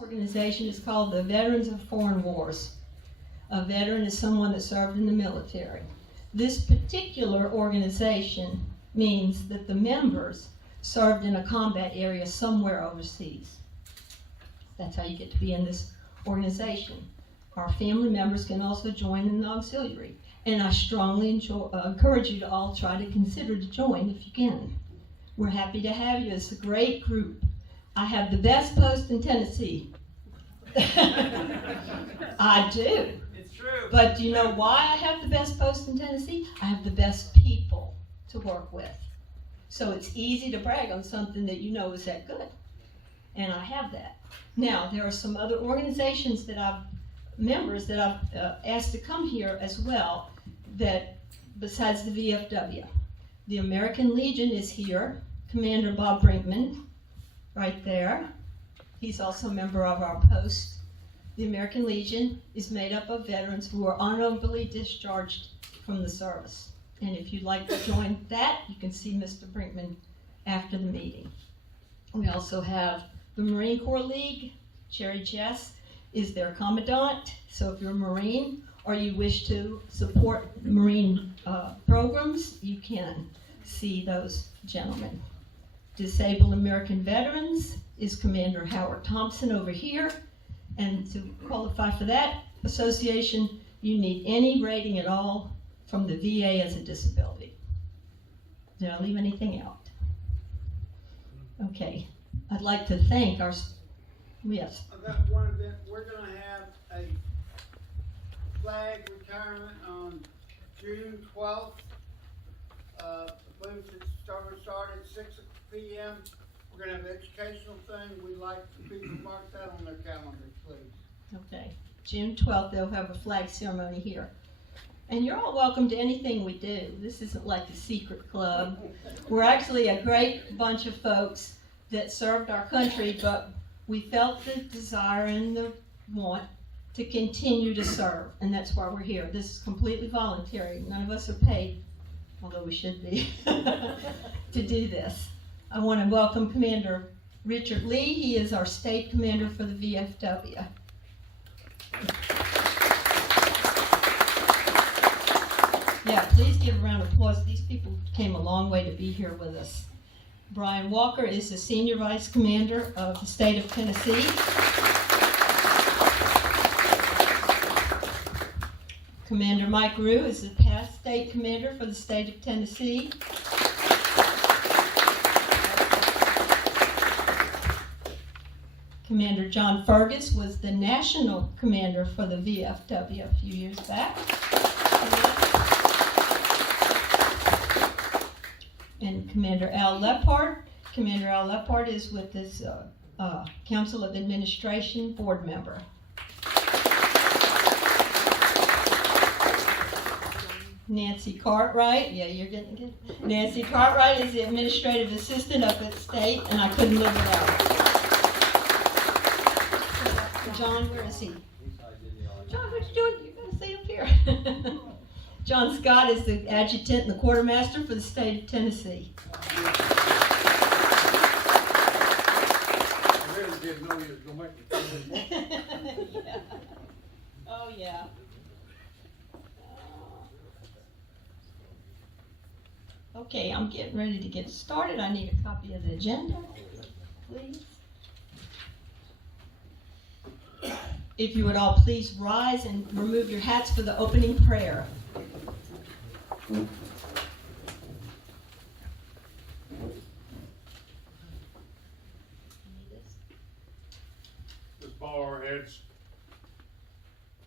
organization is called the Veterans of Foreign Wars. A veteran is someone that served in the military. This particular organization means that the members served in a combat area somewhere overseas. That's how you get to be in this organization. Our family members can also join in the auxiliary. And I strongly encourage you to all try to consider to join if you can. We're happy to have you. It's a great group. I have the best post in Tennessee. I do. It's true. But do you know why I have the best post in Tennessee? I have the best people to work with. So it's easy to brag on something that you know is that good. And I have that. Now, there are some other organizations that members that I've asked to come here as well, that besides the VFW. The American Legion is here. Commander Bob Brinkman, right there. He's also a member of our post. The American Legion is made up of veterans who are honorably discharged from the service. And if you'd like to join that, you can see Mr. Brinkman after the meeting. We also have the Marine Corps League. Cherry Chess is their commandant. So if you're a Marine or you wish to support Marine programs, you can see those gentlemen. Disabled American Veterans is Commander Howard Thompson over here. And to qualify for that association, you need any rating at all from the VA as a disability. Did I leave anything out? Okay. I'd like to thank our, yes. I've got one event. We're going to have a flag retirement on June 12th. The booths start at 6 p.m. We're going to have an educational thing. We'd like for people to mark that on their calendars, please. Okay. June 12th, they'll have a flag ceremony here. And you're all welcome to anything we do. This isn't like a secret club. We're actually a great bunch of folks that served our country, but we felt the desire and the want to continue to serve, and that's why we're here. This is completely voluntary. None of us are paid, although we should be, to do this. I want to welcome Commander Richard Lee. He is our state commander for the VFW. Yeah, please give a round of applause. These people came a long way to be here with us. Brian Walker is the Senior Vice Commander of the state of Tennessee. Commander Mike Rue is the past state commander for the state of Tennessee. Commander John Fergus was the national commander for the VFW a few years back. And Commander Al Lepard. Commander Al Lepard is with this Council of Administration board member. Nancy Cartwright, yeah, you're getting good. Nancy Cartwright is the administrative assistant up at state, and I couldn't live without her. John, where is he? John, what you doing? You gotta stay up here. John Scott is the adjutant and the quartermaster for the state of Tennessee. I really didn't know you was going to make me Yeah. Oh, yeah. Okay, I'm getting ready to get started. I need a copy of the agenda, please. If you would all please rise and remove your hats for the opening prayer. Let's bow our heads.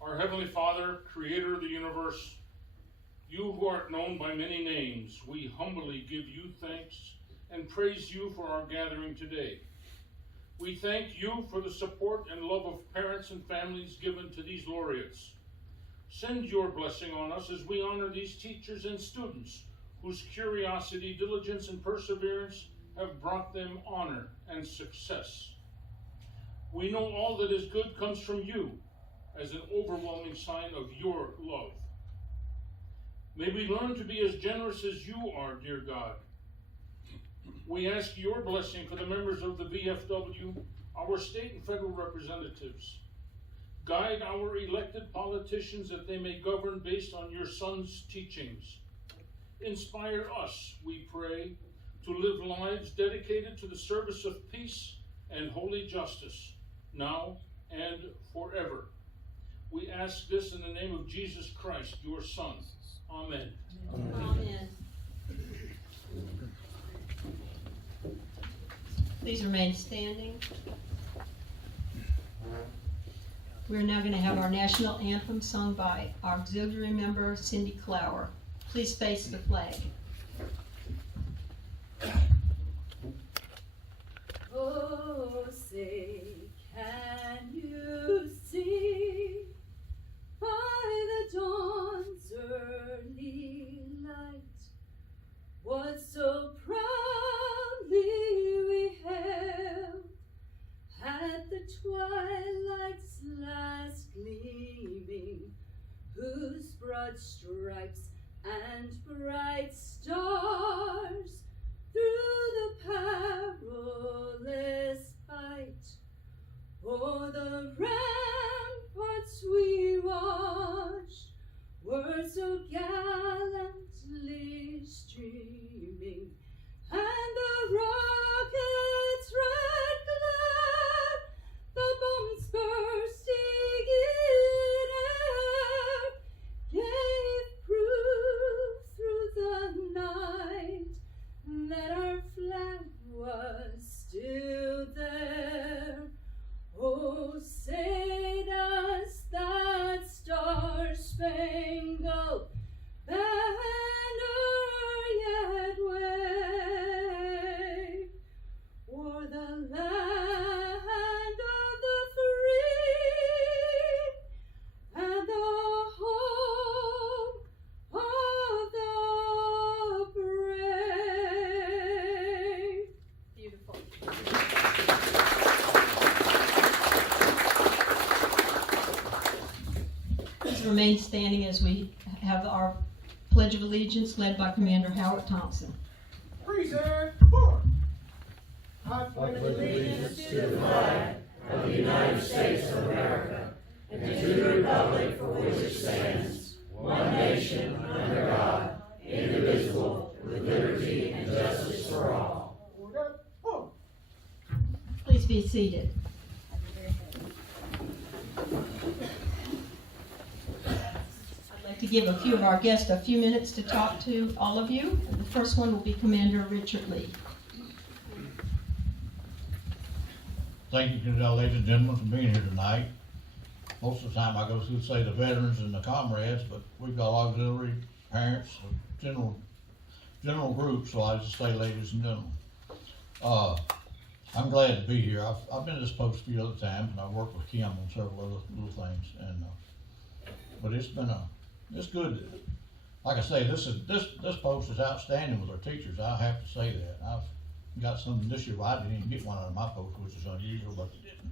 Our Heavenly Father, Creator of the universe, you who art known by many names, we humbly give you thanks and praise you for our gathering today. We thank you for the support and love of parents and families given to these laureates. Send your blessing on us as we honor these teachers and students whose curiosity, diligence, and perseverance have brought them honor and success. We know all that is good comes from you as an overwhelming sign of your love. May we learn to be as generous as you are, dear God. We ask your blessing for the members of the VFW, our state and federal representatives. Guide our elected politicians that they may govern based on your Son's teachings. Inspire us, we pray, to live lives dedicated to the service of peace and holy justice, now and forever. We ask this in the name of Jesus Christ, your Son. Amen. Amen. Please remain standing. We're now going to have our national anthem sung by our auxiliary member, Cindy Clower. Please face the flag. Oh, say, can you see by the dawn's early light what so proudly we hailed at the twilight's last gleaming, whose broad stripes and bright stars through the perilous fight o'er the ramparts we watched were so gallantly streaming, and the rocket's red glare, the bombs bursting in air, gave proof through the night that our flag was still there. Oh, say does that star-spangled banner yet wave o'er the land of the free and the home of the brave? Beautiful. Please remain standing as we have our Pledge of Allegiance led by Commander Howard Thompson. Present forth. I pledge allegiance to the flag of the United States of America and to the republic for which it stands, one nation, under God, indivisible, with liberty and justice for all. Order. Oh. Please be seated. I'd like to give a few of our guests a few minutes to talk to all of you. The first one will be Commander Richard Lee. Thank you, ladies and gentlemen, for being here tonight. Most of the time I go through, say, the veterans and the comrades, but we've got auxiliary, parents, general group, so I just say ladies and gentlemen. I'm glad to be here. I've been to this post a few other times, and I've worked with Kim on several other little things, and but it's good. Like I say, this post is outstanding with our teachers. I have to say that. I've got some this year. Well, I didn't even get one out of my post, which is unusual, but they didn't.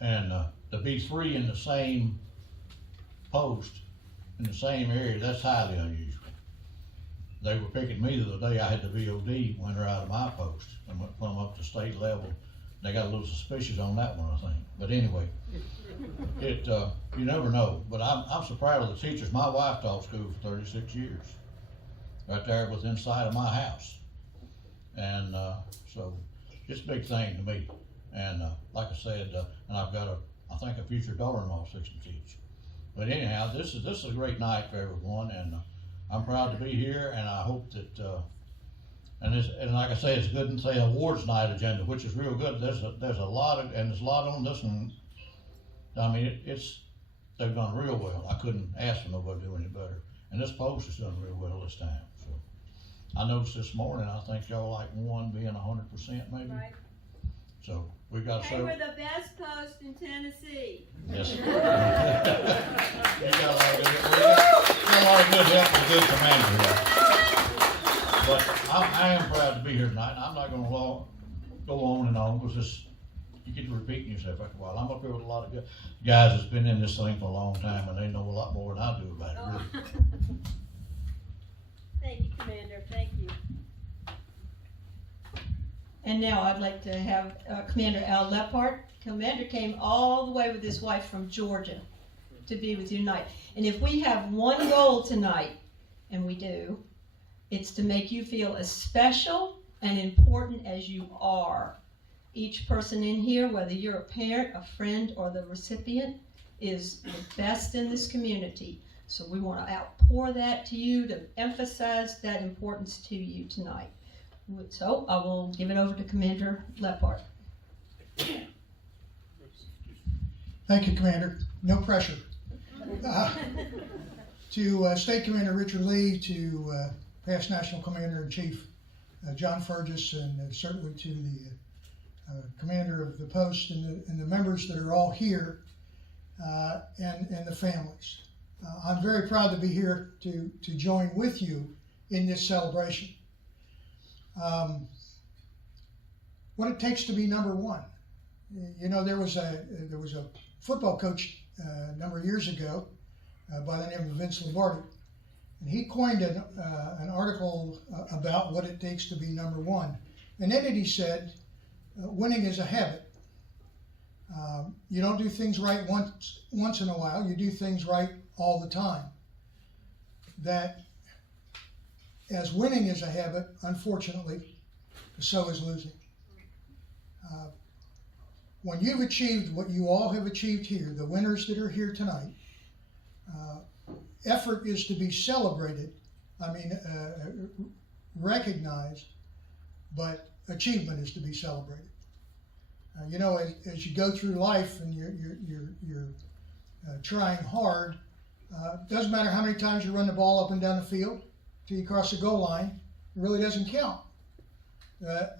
And to be three in the same post in the same area, that's highly unusual. They were picking me the other day. I had the VOD when they're out of my post and went from up to state level. They got a little suspicious on that one, I think. But anyway, you never know. But I'm so proud of the teachers. My wife taught school for 36 years, right there within sight of my house, and so it's a big thing to me. And like I said, and I've got I think a future daughter-in-law fixing to teach. But anyhow, this is a great night for everyone, and I'm proud to be here, and I hope that, and like I say, it's good to say awards night agenda, which is real good. There's a lot on this one. I mean, they've done real well. I couldn't ask for nobody to do any better. And this post has done real well this time. So I noticed this morning, I think y'all like one being 100% maybe. Right. So we've got Hey, we're the best post in Tennessee. Yes, sir. We got a lot of good help and good commander here. But I am proud to be here tonight, and I'm not going to go on and on, because you get to repeating yourself after a while. I'm up here with a lot of guys that's been in this thing for a long time, and they know a lot more than I do about it, really. Thank you, Commander. Thank you. And now I'd like to have Commander Al Lepard. Commander came all the way with his wife from Georgia to be with you tonight. And if we have one goal tonight, and we do, it's to make you feel as special and important as you are. Each person in here, whether you're a parent, a friend, or the recipient, is the best in this community. So we want to outpour that to you, to emphasize that importance to you tonight. So I will give it over to Commander Lepard. Thank you, Commander. No pressure. To State Commander Richard Lee, to past National Commander-in-Chief John Fergus, and certainly to the Commander of the Post and the members that are all here, and the families. I'm very proud to be here to join with you in this celebration. What it takes to be number one. You know, there was a football coach a number of years ago by the name of Vince Lombardi, and he coined an article about what it takes to be number one. And in it he said, winning is a habit. You don't do things right once in a while, you do things right all the time. That as winning is a habit, unfortunately, so is losing. When you've achieved what you all have achieved here, the winners that are here tonight, effort is to be celebrated, recognized, but achievement is to be celebrated. You know, as you go through life and you're trying hard, doesn't matter how many times you run the ball up and down the field till you cross the goal line, it really doesn't count.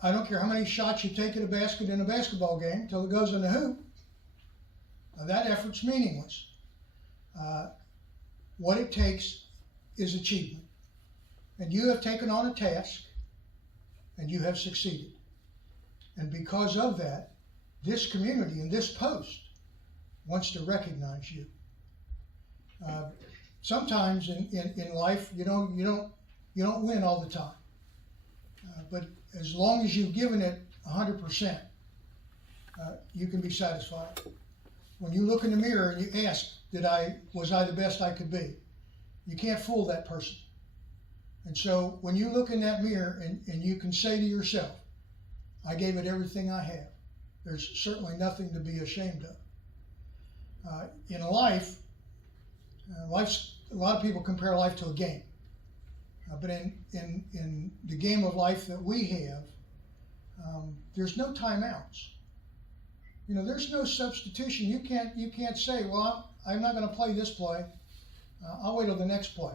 I don't care how many shots you take at a basket in a basketball game till it goes in the hoop. That effort's meaningless. What it takes is achievement. And you have taken on a task and you have succeeded. And because of that, this community and this post wants to recognize you. Sometimes in life you don't win all the time. But as long as you've given it 100%, you can be satisfied. When you look in the mirror and you ask, was I the best I could be? You can't fool that person. And so when you look in that mirror and you can say to yourself, I gave it everything I have, there's certainly nothing to be ashamed of. In life, a lot of people compare life to a game. But in the game of life that we have, there's no timeouts. You know, there's no substitution. You can't say, well, I'm not going to play this play. I'll wait till the next play.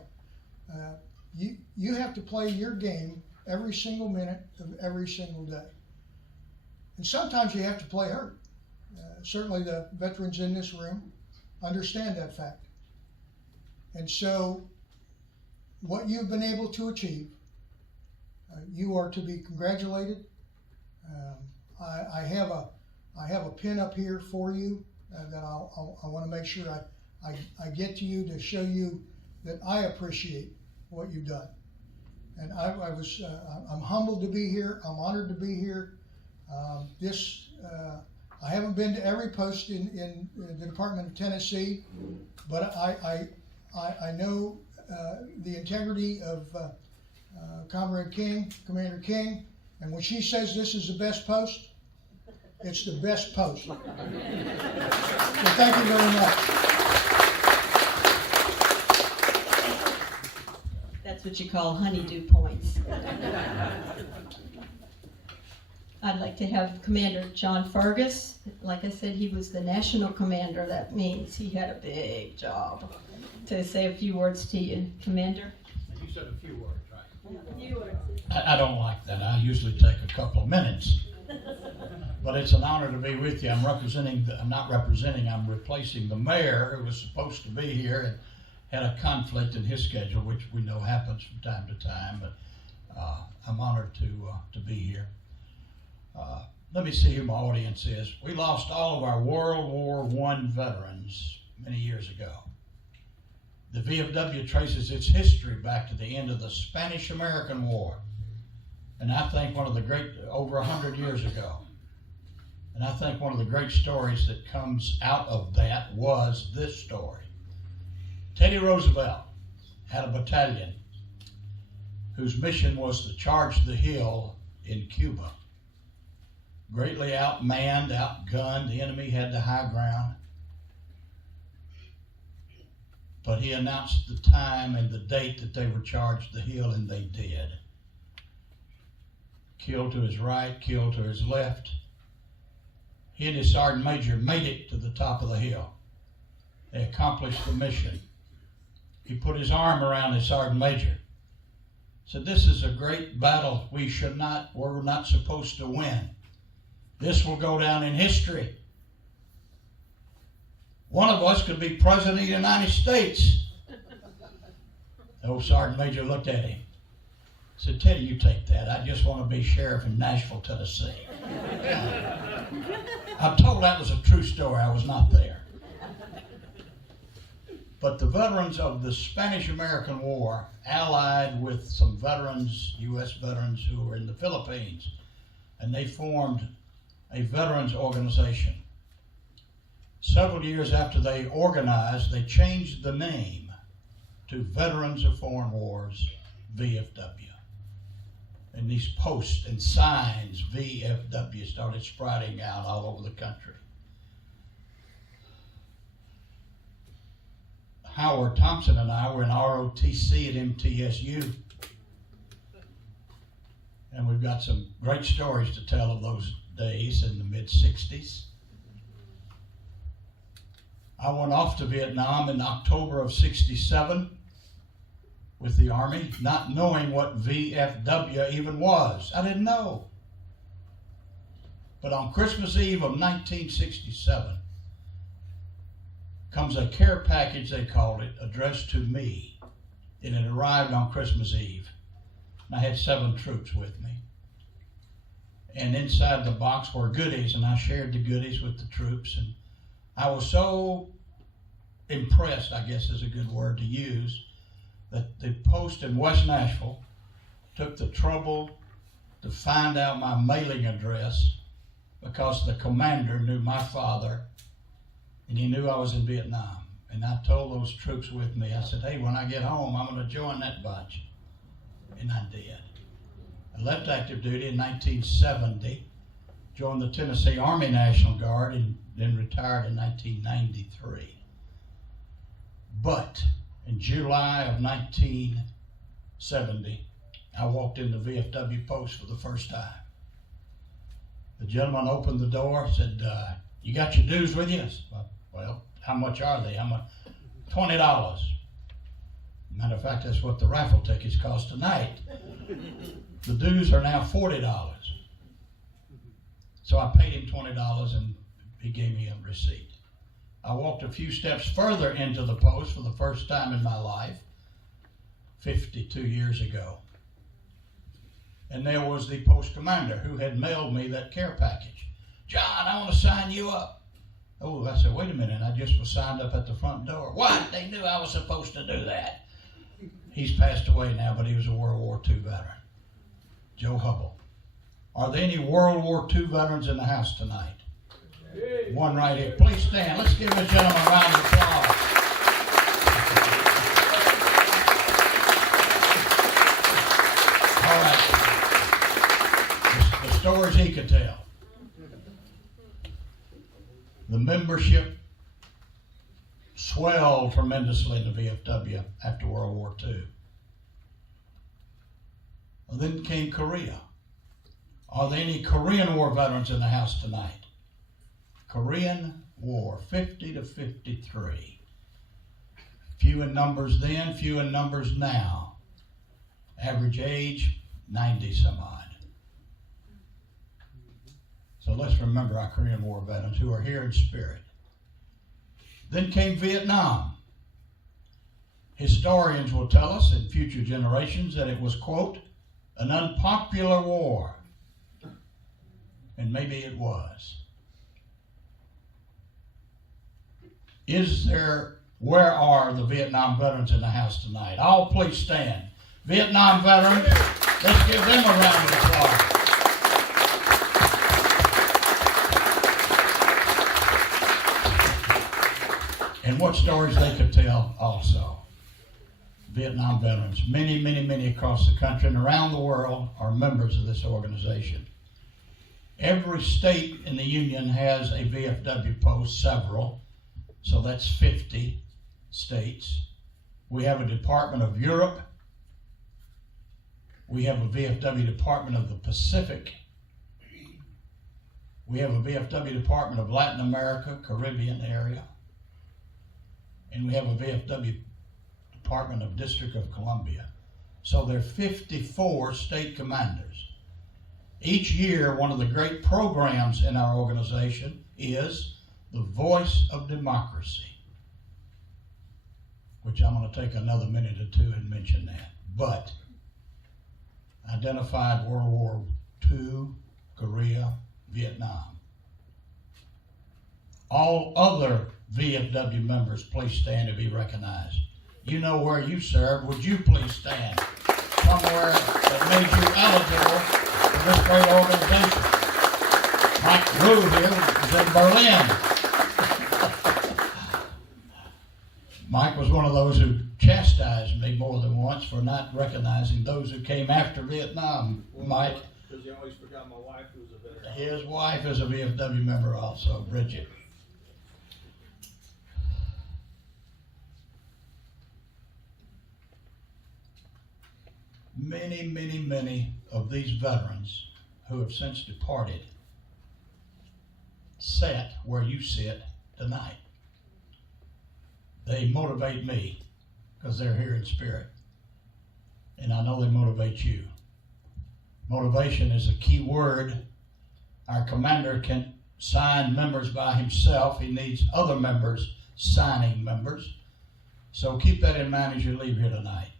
You have to play your game every single minute of every single day. And sometimes you have to play hurt. Certainly the veterans in this room understand that fact. And so what you've been able to achieve, you are to be congratulated. I have a pin up here for you that I want to make sure I get to you to show you that I appreciate what you've done. And I'm humbled to be here. I'm honored to be here. I haven't been to every post in the Department of Tennessee, but I know the integrity of Comrade King, Commander King, and when she says this is the best post, it's the best post. So thank you very much. That's what you call honeydew points. I'd like to have Commander John Fergus. Like I said, he was the national commander. That means he had a big job. To say a few words to you, Commander. You said a few words, right? A few words. I don't like that. I usually take a couple of minutes. But it's an honor to be with you. I'm replacing the mayor who was supposed to be here and had a conflict in his schedule, which we know happens from time to time, but I'm honored to be here. Let me see who my audience is. We lost all of our World War I veterans many years ago. The VFW traces its history back to the end of the Spanish-American War. And I think over 100 years ago, and I think one of the great stories that comes out of that was this story. Teddy Roosevelt had a battalion whose mission was to charge the hill in Cuba. Greatly outmanned, outgunned, the enemy had the high ground. But he announced the time and the date that they would charge the hill, and they did. Killed to his right, killed to his left. He and his sergeant major made it to the top of the hill. They accomplished the mission. He put his arm around his sergeant major. Said, "This is a great battle. We're not supposed to win. This will go down in history. One of us could be president of the United States." The old sergeant major looked at him. Said, "Teddy, you take that. I just want to be sheriff in Nashville, Tennessee." I'm told that was a true story. I was not there. But the veterans of the Spanish-American War allied with some veterans, U.S. veterans who were in the Philippines, and they formed a veterans organization. Several years after they organized, they changed the name to Veterans of Foreign Wars, VFW. And these posts and signs, VFW, started sprouting out all over the country. Howard Thompson and I were in ROTC at MTSU. And we've got some great stories to tell of those days in the mid-60s. I went off to Vietnam in October of '67 with the Army, not knowing what VFW even was. I didn't know. But on Christmas Eve of 1967 comes a care package, they called it, addressed to me. And it arrived on Christmas Eve. And I had 7 troops with me. And inside the box were goodies, and I shared the goodies with the troops. And I was so impressed, I guess is a good word to use, that the post in West Nashville took the trouble to find out my mailing address, because the commander knew my father and he knew I was in Vietnam. And I told those troops with me, I said, "Hey, when I get home, I'm going to join that bunch." And I did. I left active duty in 1970, joined the Tennessee Army National Guard, and then retired in 1993. But in July of 1970, I walked into VFW Post for the first time. The gentleman opened the door, said, "You got your dues with you?" I said, "Well, how much are they?" I'm $20. Matter of fact, that's what the raffle tickets cost tonight. The dues are now $40. So I paid him $20 and he gave me a receipt. I walked a few steps further into the post for the first time in my life, 52 years ago. And there was the post commander who had mailed me that care package. "John, I want to sign you up." Oh, I said, "Wait a minute, I just was signed up at the front door." "What? They knew I was supposed to do that." He's passed away now, but he was a World War II veteran. Joe Hubble. Are there any World War II veterans in the house tonight? One right here. Please stand. Let's give this gentleman a round of applause. All right. The stories he could tell. The membership swelled tremendously in the VFW after World War II. Well, then came Korea. Are there any Korean War veterans in the house tonight? Korean War, 50 to 53. Few in numbers then, few in numbers now. Average age, 90 some odd. So let's remember our Korean War veterans who are here in spirit. Then came Vietnam. Historians will tell us in future generations that it was, quote, an unpopular war. And maybe it was. Where are the Vietnam veterans in the house tonight? All please stand. Vietnam veterans. Let's give them a round of applause. And what stories they could tell also. Vietnam veterans, many, many, many across the country and around the world are members of this organization. Every state in the Union has a VFW Post, several, so that's 50 states. We have a Department of Europe. We have a VFW Department of the Pacific. We have a VFW Department of Latin America, Caribbean area. And we have a VFW Department of District of Columbia. So there are 54 state commanders. Each year, one of the great programs in our organization is the Voice of Democracy, which I'm going to take another minute or two and mention that. But identified World War II, Korea, Vietnam. All other VFW members, please stand to be recognized. You know where you serve. Would you please stand? Somewhere that made you eligible for this great organization. Mike Rue here is in Berlin. Mike was one of those who chastised me more than once for not recognizing those who came after Vietnam. Mike. Because you always forgot my wife, who was a veteran. His wife is a VFW member also, Bridget. Many, many, many of these veterans who have since departed sat where you sit tonight. They motivate me because they're here in spirit. And I know they motivate you. Motivation is a key word. Our commander can sign members by himself. He needs other members signing members. So keep that in mind as you leave here tonight.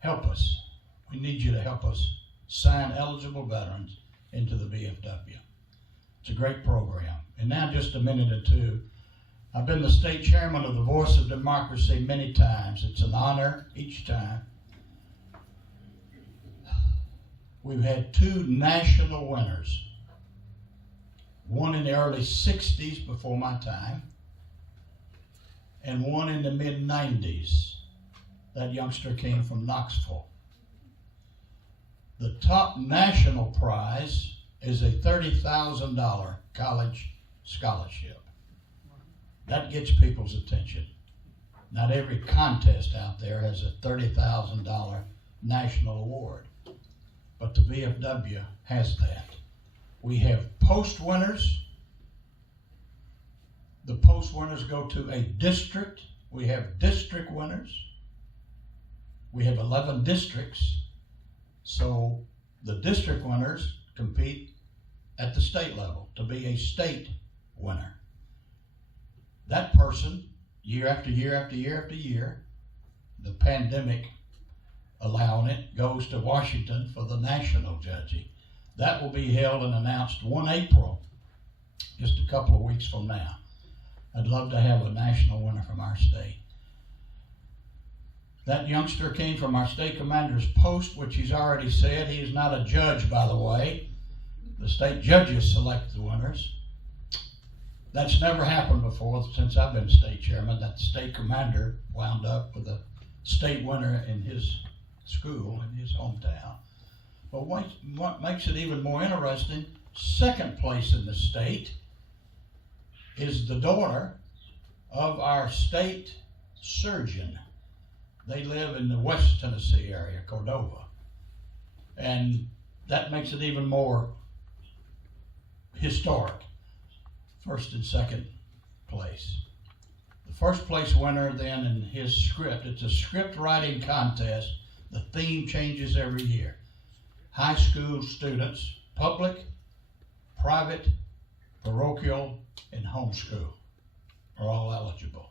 Help us. We need you to help us sign eligible veterans into the VFW. It's a great program. And now just a minute or two. I've been the state chairman of the Voice of Democracy many times. It's an honor each time. We've had 2 national winners. One in the early 60s before my time, and one in the mid-90s. That youngster came from Knoxville. The top national prize is a $30,000 college scholarship. That gets people's attention. Not every contest out there has a $30,000 national award, but the VFW has that. We have post winners. The post winners go to a district. We have district winners. We have 11 districts. So the district winners compete at the state level to be a state winner. That person, year after year after year after year, the pandemic allowing it, goes to Washington for the national judging. That will be held and announced 1 April, just a couple of weeks from now. I'd love to have a national winner from our state. That youngster came from our state commander's post, which he's already said. He is not a judge, by the way. The state judges select the winners. That's never happened before since I've been state chairman, that the state commander wound up with a state winner in his school, in his hometown. But what makes it even more interesting, second place in the state is the daughter of our state surgeon. They live in the West Tennessee area, Cordova. And that makes it even more historic. First and second place. The first place winner then in his script, it's a script writing contest. The theme changes every year. High school students, public, private, parochial, and homeschool are all eligible.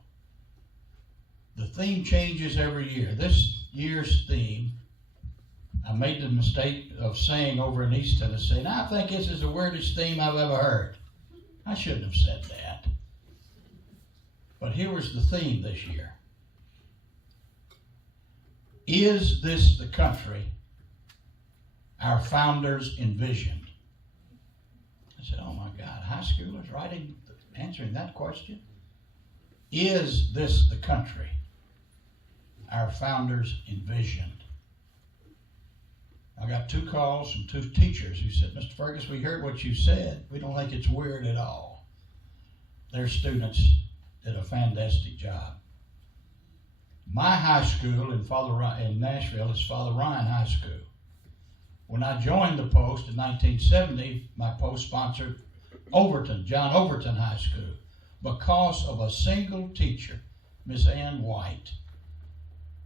The theme changes every year. This year's theme, I made the mistake of saying over in East Tennessee, and I think this is the weirdest theme I've ever heard. I shouldn't have said that. But here was the theme this year. Is this the country our founders envisioned? I said, oh my God, high schoolers answering that question? Is this the country our founders envisioned? I got 2 calls from 2 teachers who said, Mr. Fergus, we heard what you said. We don't think it's weird at all. Their students did a fantastic job. My high school in Nashville is Father Ryan High School. When I joined the Post in 1970, my Post sponsored John Overton High School, because of a single teacher, Miss Ann White,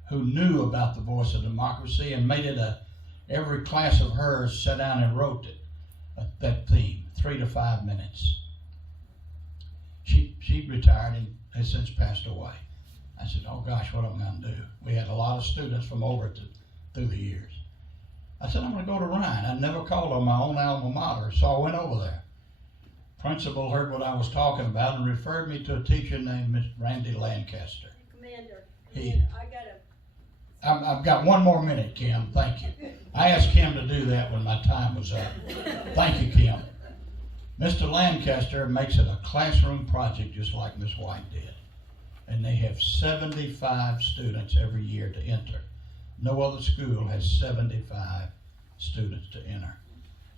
who knew about the voice of democracy and made it every class of hers sat down and wrote that theme, 3 to 5 minutes. She retired and has since passed away. I said, oh gosh, what am I going to do? We had a lot of students from Overton through the years. I said, I'm going to go to Ryan. I'd never called on my own alma mater, so I went over there. Principal heard what I was talking about and referred me to a teacher named Miss Randy Lancaster. Commander, I've got 1 more minute, Kim. Thank you. I asked Kim to do that when my time was up. Thank you, Kim. Mr. Lancaster makes it a classroom project just like Miss White did. And they have 75 students every year to enter. No other school has 75 students to enter.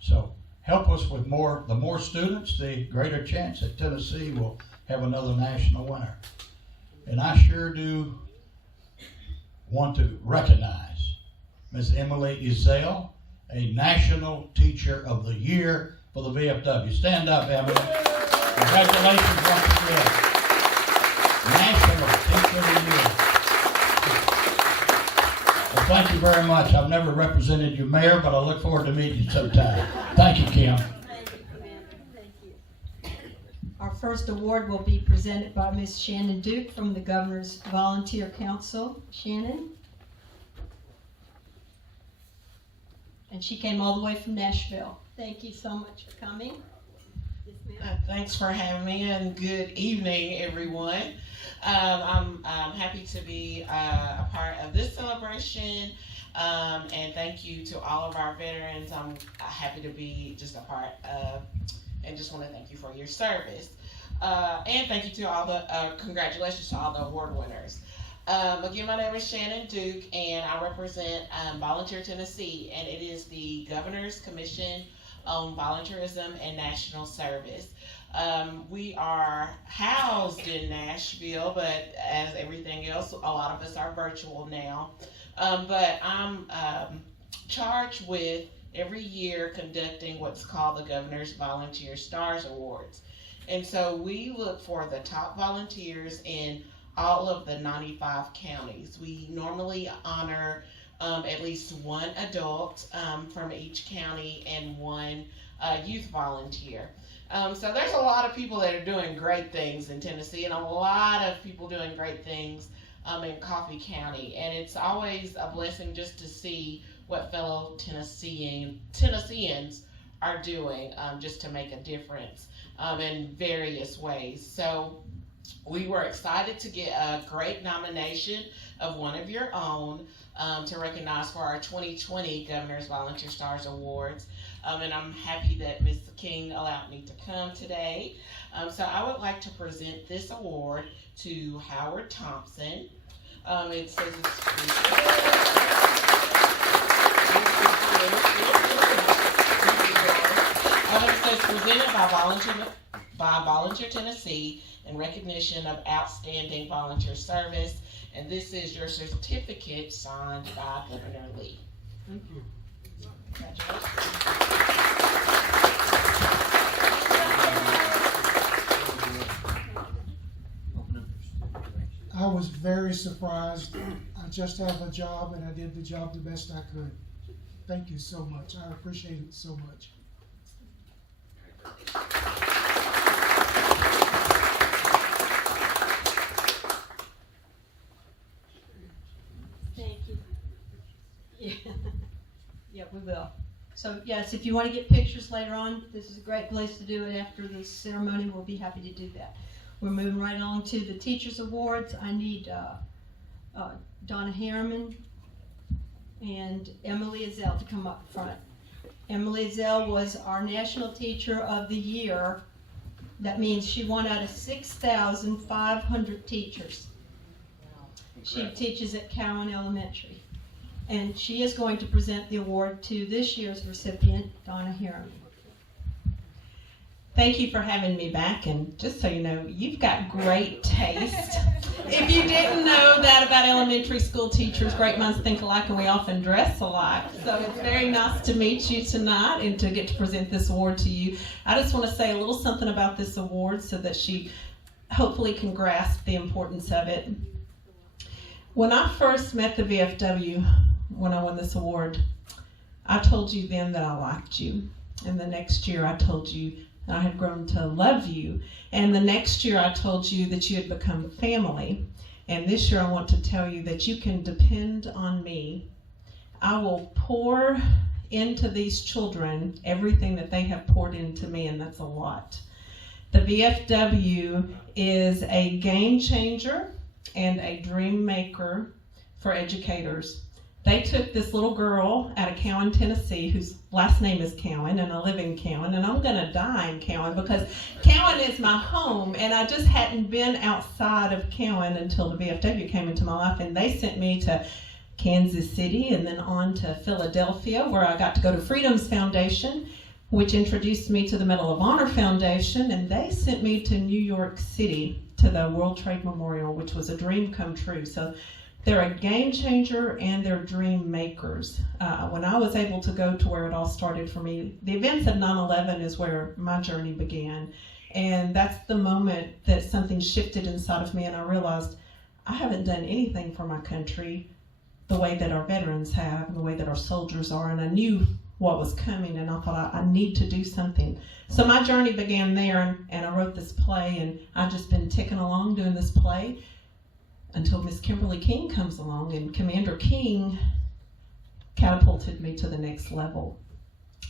So help us with the more students, the greater chance that Tennessee will have another national winner. And I sure do want to recognize Ms. Emily Ezell, a National Teacher of the Year for the VFW. Stand up, Emily. Congratulations once again. National Teacher of the Year. Well, thank you very much. I've never represented you, Mayor, but I look forward to meeting you sometime. Thank you, Kim. Thank you, Commander. Thank you. Our first award will be presented by Ms. Shannon Duke from the Governor's Volunteer Council. Shannon? And she came all the way from Nashville. Thank you so much for coming. Yes, ma'am. Thanks for having me, and good evening, everyone. I'm happy to be a part of this celebration, and thank you to all of our veterans. I'm happy to be just a part of, and just want to thank you for your service. And thank you to all the, congratulations to all the award winners. Again, my name is Shannon Duke, and I represent Volunteer Tennessee, and it is the Governor's Commission on Volunteerism and National Service. We are housed in Nashville, but as everything else, a lot of us are virtual now. But I'm charged with every year conducting what's called the Governor's Volunteer Stars Awards. And so we look for the top volunteers in all of the 95 counties. We normally honor at least 1 adult from each county and 1 youth volunteer. So there's a lot of people that are doing great things in Tennessee, and a lot of people doing great things in Coffee County. And it's always a blessing just to see what fellow Tennesseans are doing just to make a difference in various ways. So we were excited to get a great nomination of one of your own to recognize for our 2020 Governor's Volunteer Stars Awards. And I'm happy that Ms. King allowed me to come today. So I would like to present this award to Howard Thompson. It says it's presented by Volunteer Tennessee in recognition of outstanding volunteer service, and this is your certificate signed by Governor Lee. Thank you. I was very surprised. I just have a job and I did the job the best I could. Thank you so much. I appreciate it so much. Thank you. Yeah. Yeah, we will. So yes, if you want to get pictures later on, this is a great place to do it after the ceremony. We'll be happy to do that. We're moving right along to the Teachers Awards. I need Donna Harriman and Emily Azell to come up front. Emily Azell was our National Teacher of the Year. That means she won out of 6,500 teachers. She teaches at Cowan Elementary. And she is going to present the award to this year's recipient, Donna Harriman. Thank you for having me back, and just so you know, you've got great taste. If you didn't know that about elementary school teachers, great minds think alike, and we often dress alike. So it's very nice to meet you tonight and to get to present this award to you. I just want to say a little something about this award so that she hopefully can grasp the importance of it. When I first met the VFW, when I won this award, I told you then that I liked you. And the next year I told you I had grown to love you. And the next year I told you that you had become family. And this year I want to tell you that you can depend on me. I will pour into these children everything that they have poured into me, and that's a lot. The VFW is a game changer and a dream maker for educators. They took this little girl out of Cowan, Tennessee, whose last name is Cowan, and I live in Cowan, and I'm going to die in Cowan because Cowan is my home, and I just hadn't been outside of Cowan until the VFW came into my life, and they sent me to Kansas City and then on to Philadelphia, where I got to go to Freedom's Foundation, which introduced me to the Medal of Honor Foundation, and they sent me to New York City to the World Trade Memorial, which was a dream come true. So they're a game changer and they're dream makers. When I was able to go to where it all started for me, the events of 9/11 is where my journey began. And that's the moment that something shifted inside of me, and I realized I haven't done anything for my country the way that our veterans have, and the way that our soldiers are, and I knew what was coming, and I thought I need to do something. So my journey began there, and I wrote this play, and I've just been ticking along doing this play until Miss Kimberly King comes along, and Commander King catapulted me to the next level.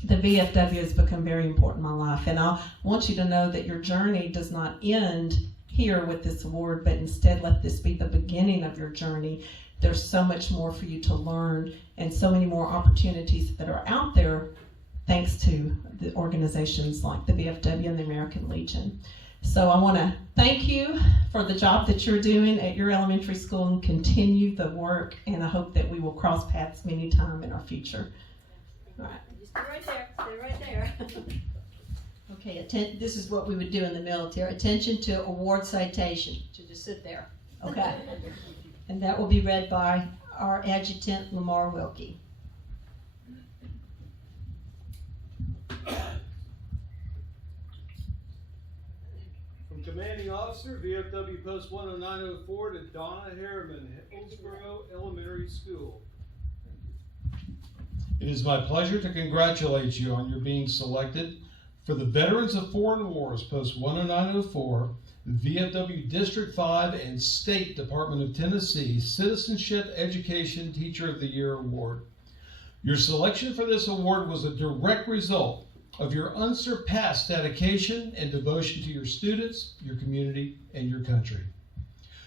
The VFW has become very important in my life, and I want you to know that your journey does not end here with this award, but instead let this be the beginning of your journey. There's so much more for you to learn and so many more opportunities that are out there thanks to the organizations like the VFW and the American Legion. So I want to thank you for the job that you're doing at your elementary school, and continue the work, and I hope that we will cross paths many times in our future. All right. You stay right there, stay right there. Okay, this is what we would do in the military. Attention to award citation. So just sit there. Okay. And that will be read by our adjutant, Lamar Wilkie. From Commanding Officer, VFW Post 10904 to Donna Harriman, Hillsborough Elementary School. It is my pleasure to congratulate you on your being selected for the Veterans of Foreign Wars Post 10904, VFW District 5 and State Department of Tennessee Citizenship Education Teacher of the Year Award. Your selection for this award was a direct result of your unsurpassed dedication and devotion to your students, your community, and your country.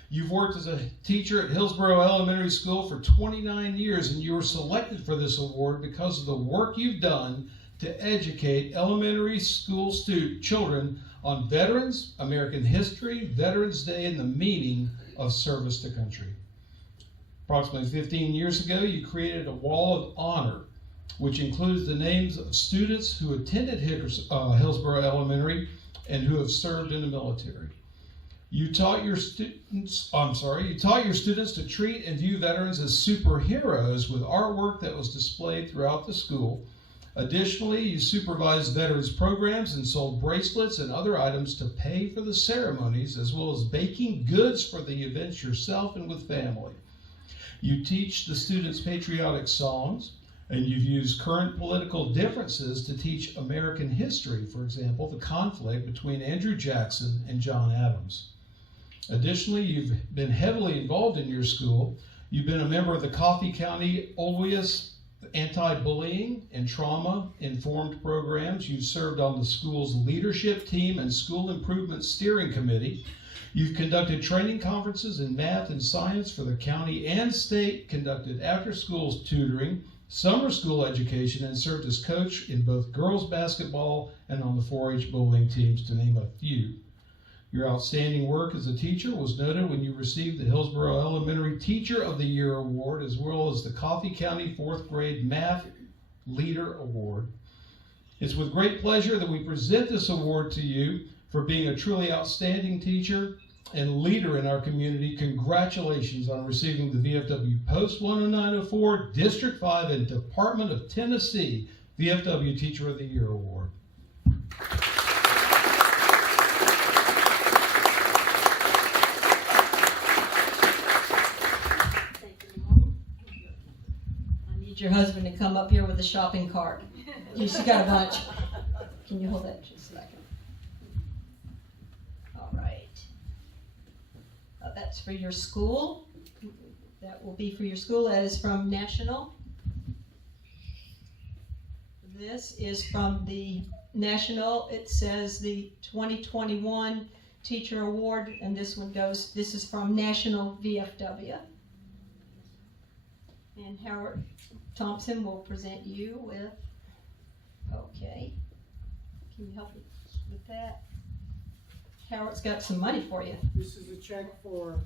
You've worked as a teacher at Hillsborough Elementary School for 29 years, and you were selected for this award because of the work you've done to educate elementary school children on veterans, American history, Veterans Day, and the meaning of service to country. Approximately 15 years ago, you created a wall of honor, which includes the names of students who attended Hillsborough Elementary and who have served in the military. You taught your students to treat and view veterans as superheroes with artwork that was displayed throughout the school. Additionally, you supervised veterans programs and sold bracelets and other items to pay for the ceremonies, as well as baking goods for the events yourself and with family. You teach the students patriotic songs, and you've used current political differences to teach American history, for example, the conflict between Andrew Jackson and John Adams. Additionally, you've been heavily involved in your school. You've been a member of the Coffee County Oleus anti-bullying and trauma-informed programs. You've served on the school's leadership team and school improvement steering committee. You've conducted training conferences in math and science for the county and state, conducted after-school tutoring, summer school education, and served as coach in both girls basketball and on the 4-H bowling teams, to name a few. Your outstanding work as a teacher was noted when you received the Hillsborough Elementary Teacher of the Year Award, as well as the Coffee County 4th Grade Math Leader Award. It's with great pleasure that we present this award to you for being a truly outstanding teacher and leader in our community. Congratulations on receiving the VFW Post 10904, District 5, and Department of Tennessee VFW Teacher of the Year Award. Your husband to come up here with a shopping cart. She's got a bunch. Can you hold that just a second? All right. That's for your school. That will be for your school. That is from National. This is from the National. It says the 2021 Teacher Award, and this one goes, this is from National VFW. And Howard Thompson will present you with, okay, can you help me with that? Howard's got some money for you. This is a check for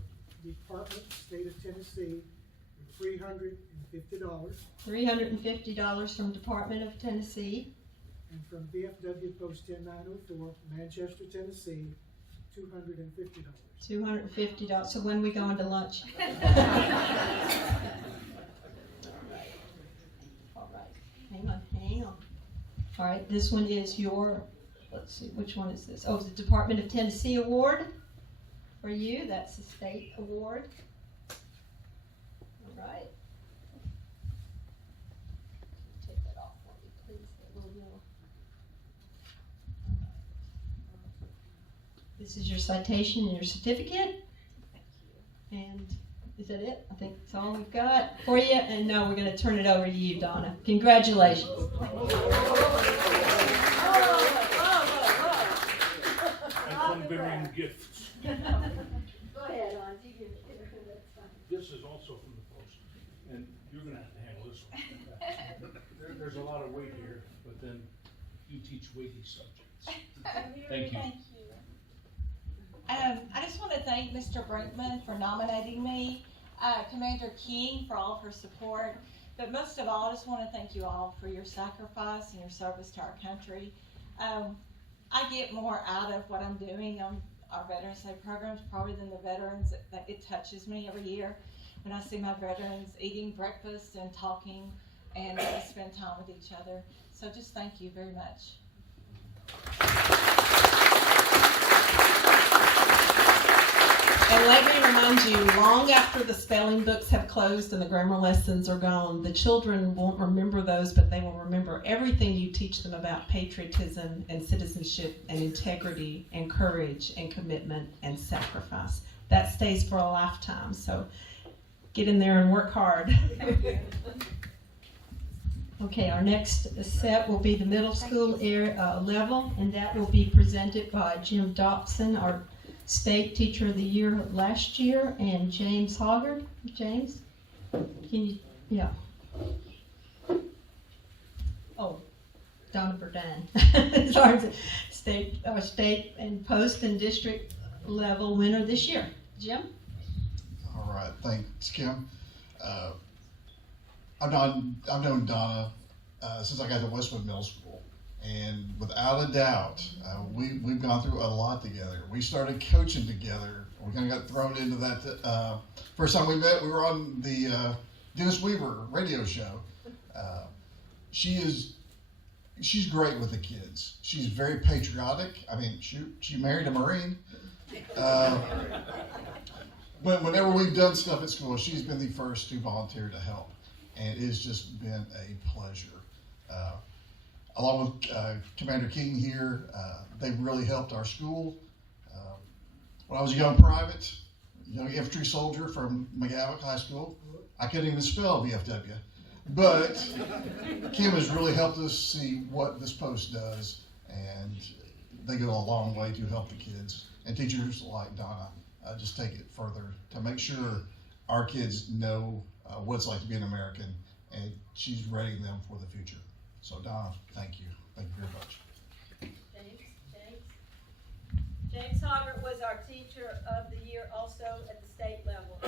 the Department, State of Tennessee, $350. $350 from Department of Tennessee. And from VFW Post 10904, Manchester, Tennessee, $250. $250. So when we going to lunch? Hang on. All right, this one is your, let's see, which one is this? Oh, it's the Department of Tennessee Award for you. That's the state award. All right. Take that off for me, please. That little yellow. This is your citation and your certificate. And is that it? I think that's all we've got for you. And now we're going to turn it over to you, Donna. Congratulations. And unbearing gifts. Go ahead, Auntie. This is also from the Post, and you're gonna have to handle this one. There's a lot of weight here, but then you teach weighty subjects. Thank you. I just want to thank Mr. Brinkman for nominating me, Commander King for all of her support, but most of all, I just want to thank you all for your sacrifice and your service to our country. I get more out of what I'm doing on our Veterans Day programs probably than the veterans. It touches me every year when I see my veterans eating breakfast and talking and spend time with each other. So just thank you very much. And let me remind you, long after the spelling books have closed and the grammar lessons are gone, the children won't remember those, but they will remember everything you teach them about patriotism and citizenship and integrity and courage and commitment and sacrifice. That stays for a lifetime, so get in there and work hard. Okay, our next set will be the middle school level, and that will be presented by Jim Dobson, our State Teacher of the Year last year, and James Hoggard. James, can you, yeah. Oh, Donna Burdan. Sorry, state and post and district level winner this year. Jim? All right, thanks, Kim. I've known Donna since I got to Westwood Middle School, and without a doubt, we've gone through a lot together. We started coaching together. We kind of got thrown into that. First time we met, we were on the Dennis Weaver radio show. She's great with the kids. She's very patriotic. I mean, she married a Marine. Whenever we've done stuff at school, she's been the first to volunteer to help, and it's just been a pleasure. Along with Commander King here, they've really helped our school. When I was a young infantry soldier from McGavock High School, I couldn't even spell VFW. But Kim has really helped us see what this post does, and they go a long way to help the kids. And teachers like Donna just take it further to make sure our kids know what it's like to be an American, and she's readying them for the future. So Donna, thank you. Thank you very much. James Hoggart was our Teacher of the Year also at the state level.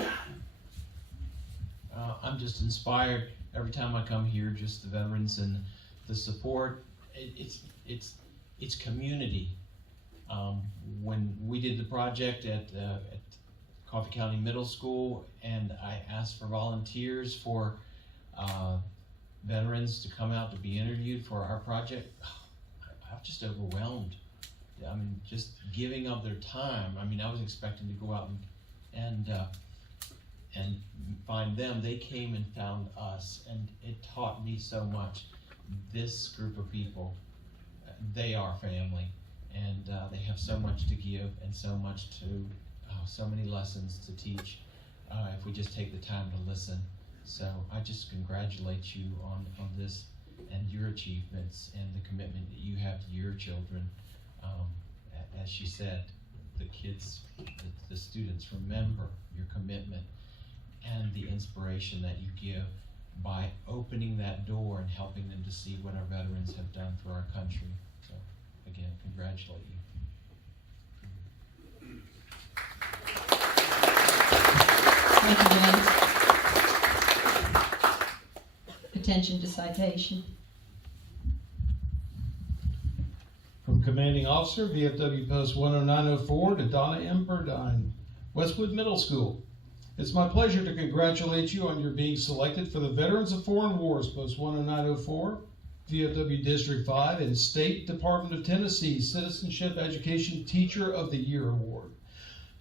I'm just inspired every time I come here, just the veterans and the support. It's community. When we did the project at Coffee County Middle School, and I asked for volunteers for veterans to come out to be interviewed for our project, I'm just overwhelmed. I mean, just giving up their time. I mean, I was expecting to go out and find them. They came and found us, and it taught me so much. This group of people, they are family, and they have so much to give and so much to, so many lessons to teach if we just take the time to listen. So I just congratulate you on this and your achievements and the commitment that you have to your children. As she said, the kids, the students remember your commitment and the inspiration that you give by opening that door and helping them to see what our veterans have done for our country. So again, congratulate you. Thank you, James. Attention to citation. From Commanding Officer, VFW Post 10904 to Donna M. Burdine, Westwood Middle School. It's my pleasure to congratulate you on your being selected for the Veterans of Foreign Wars Post 10904, VFW District 5, and State Department of Tennessee Citizenship Education Teacher of the Year Award.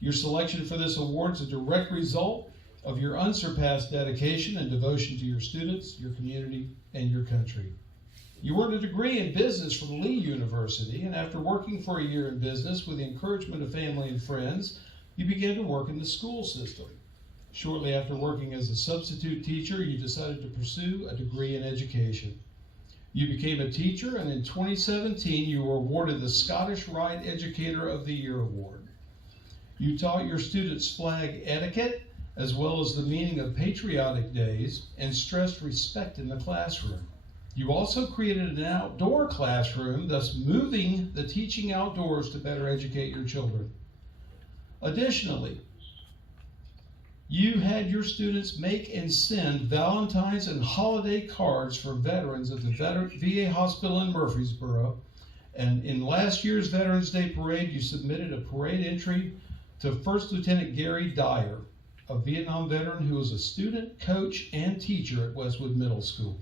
Your selection for this award is a direct result of your unsurpassed dedication and devotion to your students, your community, and your country. You earned a degree in business from Lee University, and after working for a year in business with the encouragement of family and friends, you began to work in the school system. Shortly after working as a substitute teacher, you decided to pursue a degree in education. You became a teacher, and in 2017, you were awarded the Scottish Rite Educator of the Year Award. You taught your students flag etiquette, as well as the meaning of patriotic days, and stressed respect in the classroom. You also created an outdoor classroom, thus moving the teaching outdoors to better educate your children. Additionally, you had your students make and send Valentine's and holiday cards for veterans at the VA Hospital in Murfreesboro. And in last year's Veterans Day Parade, you submitted a parade entry to First Lieutenant Gary Dyer, a Vietnam veteran who was a student, coach, and teacher at Westwood Middle School.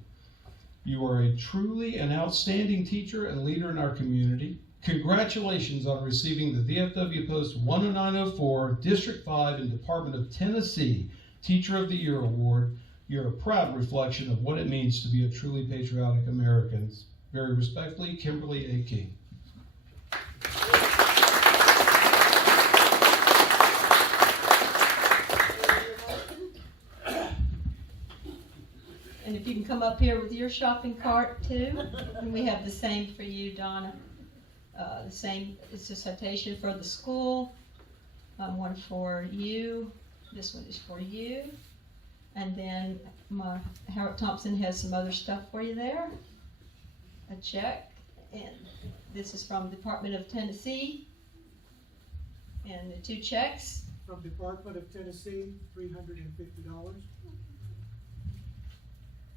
You are a truly an outstanding teacher and leader in our community. Congratulations on receiving the VFW Post 10904 District 5 and Department of Tennessee Teacher of the Year Award. You're a proud reflection of what it means to be a truly patriotic American. Very respectfully, Kimberly A. King. And if you can come up here with your shopping cart too, and we have the same for you, Donna. The same, it's a citation for the school, one for you, this one is for you, and then Howard Thompson has some other stuff for you there, a check, and this is from Department of Tennessee, and the two checks. From Department of Tennessee, $350.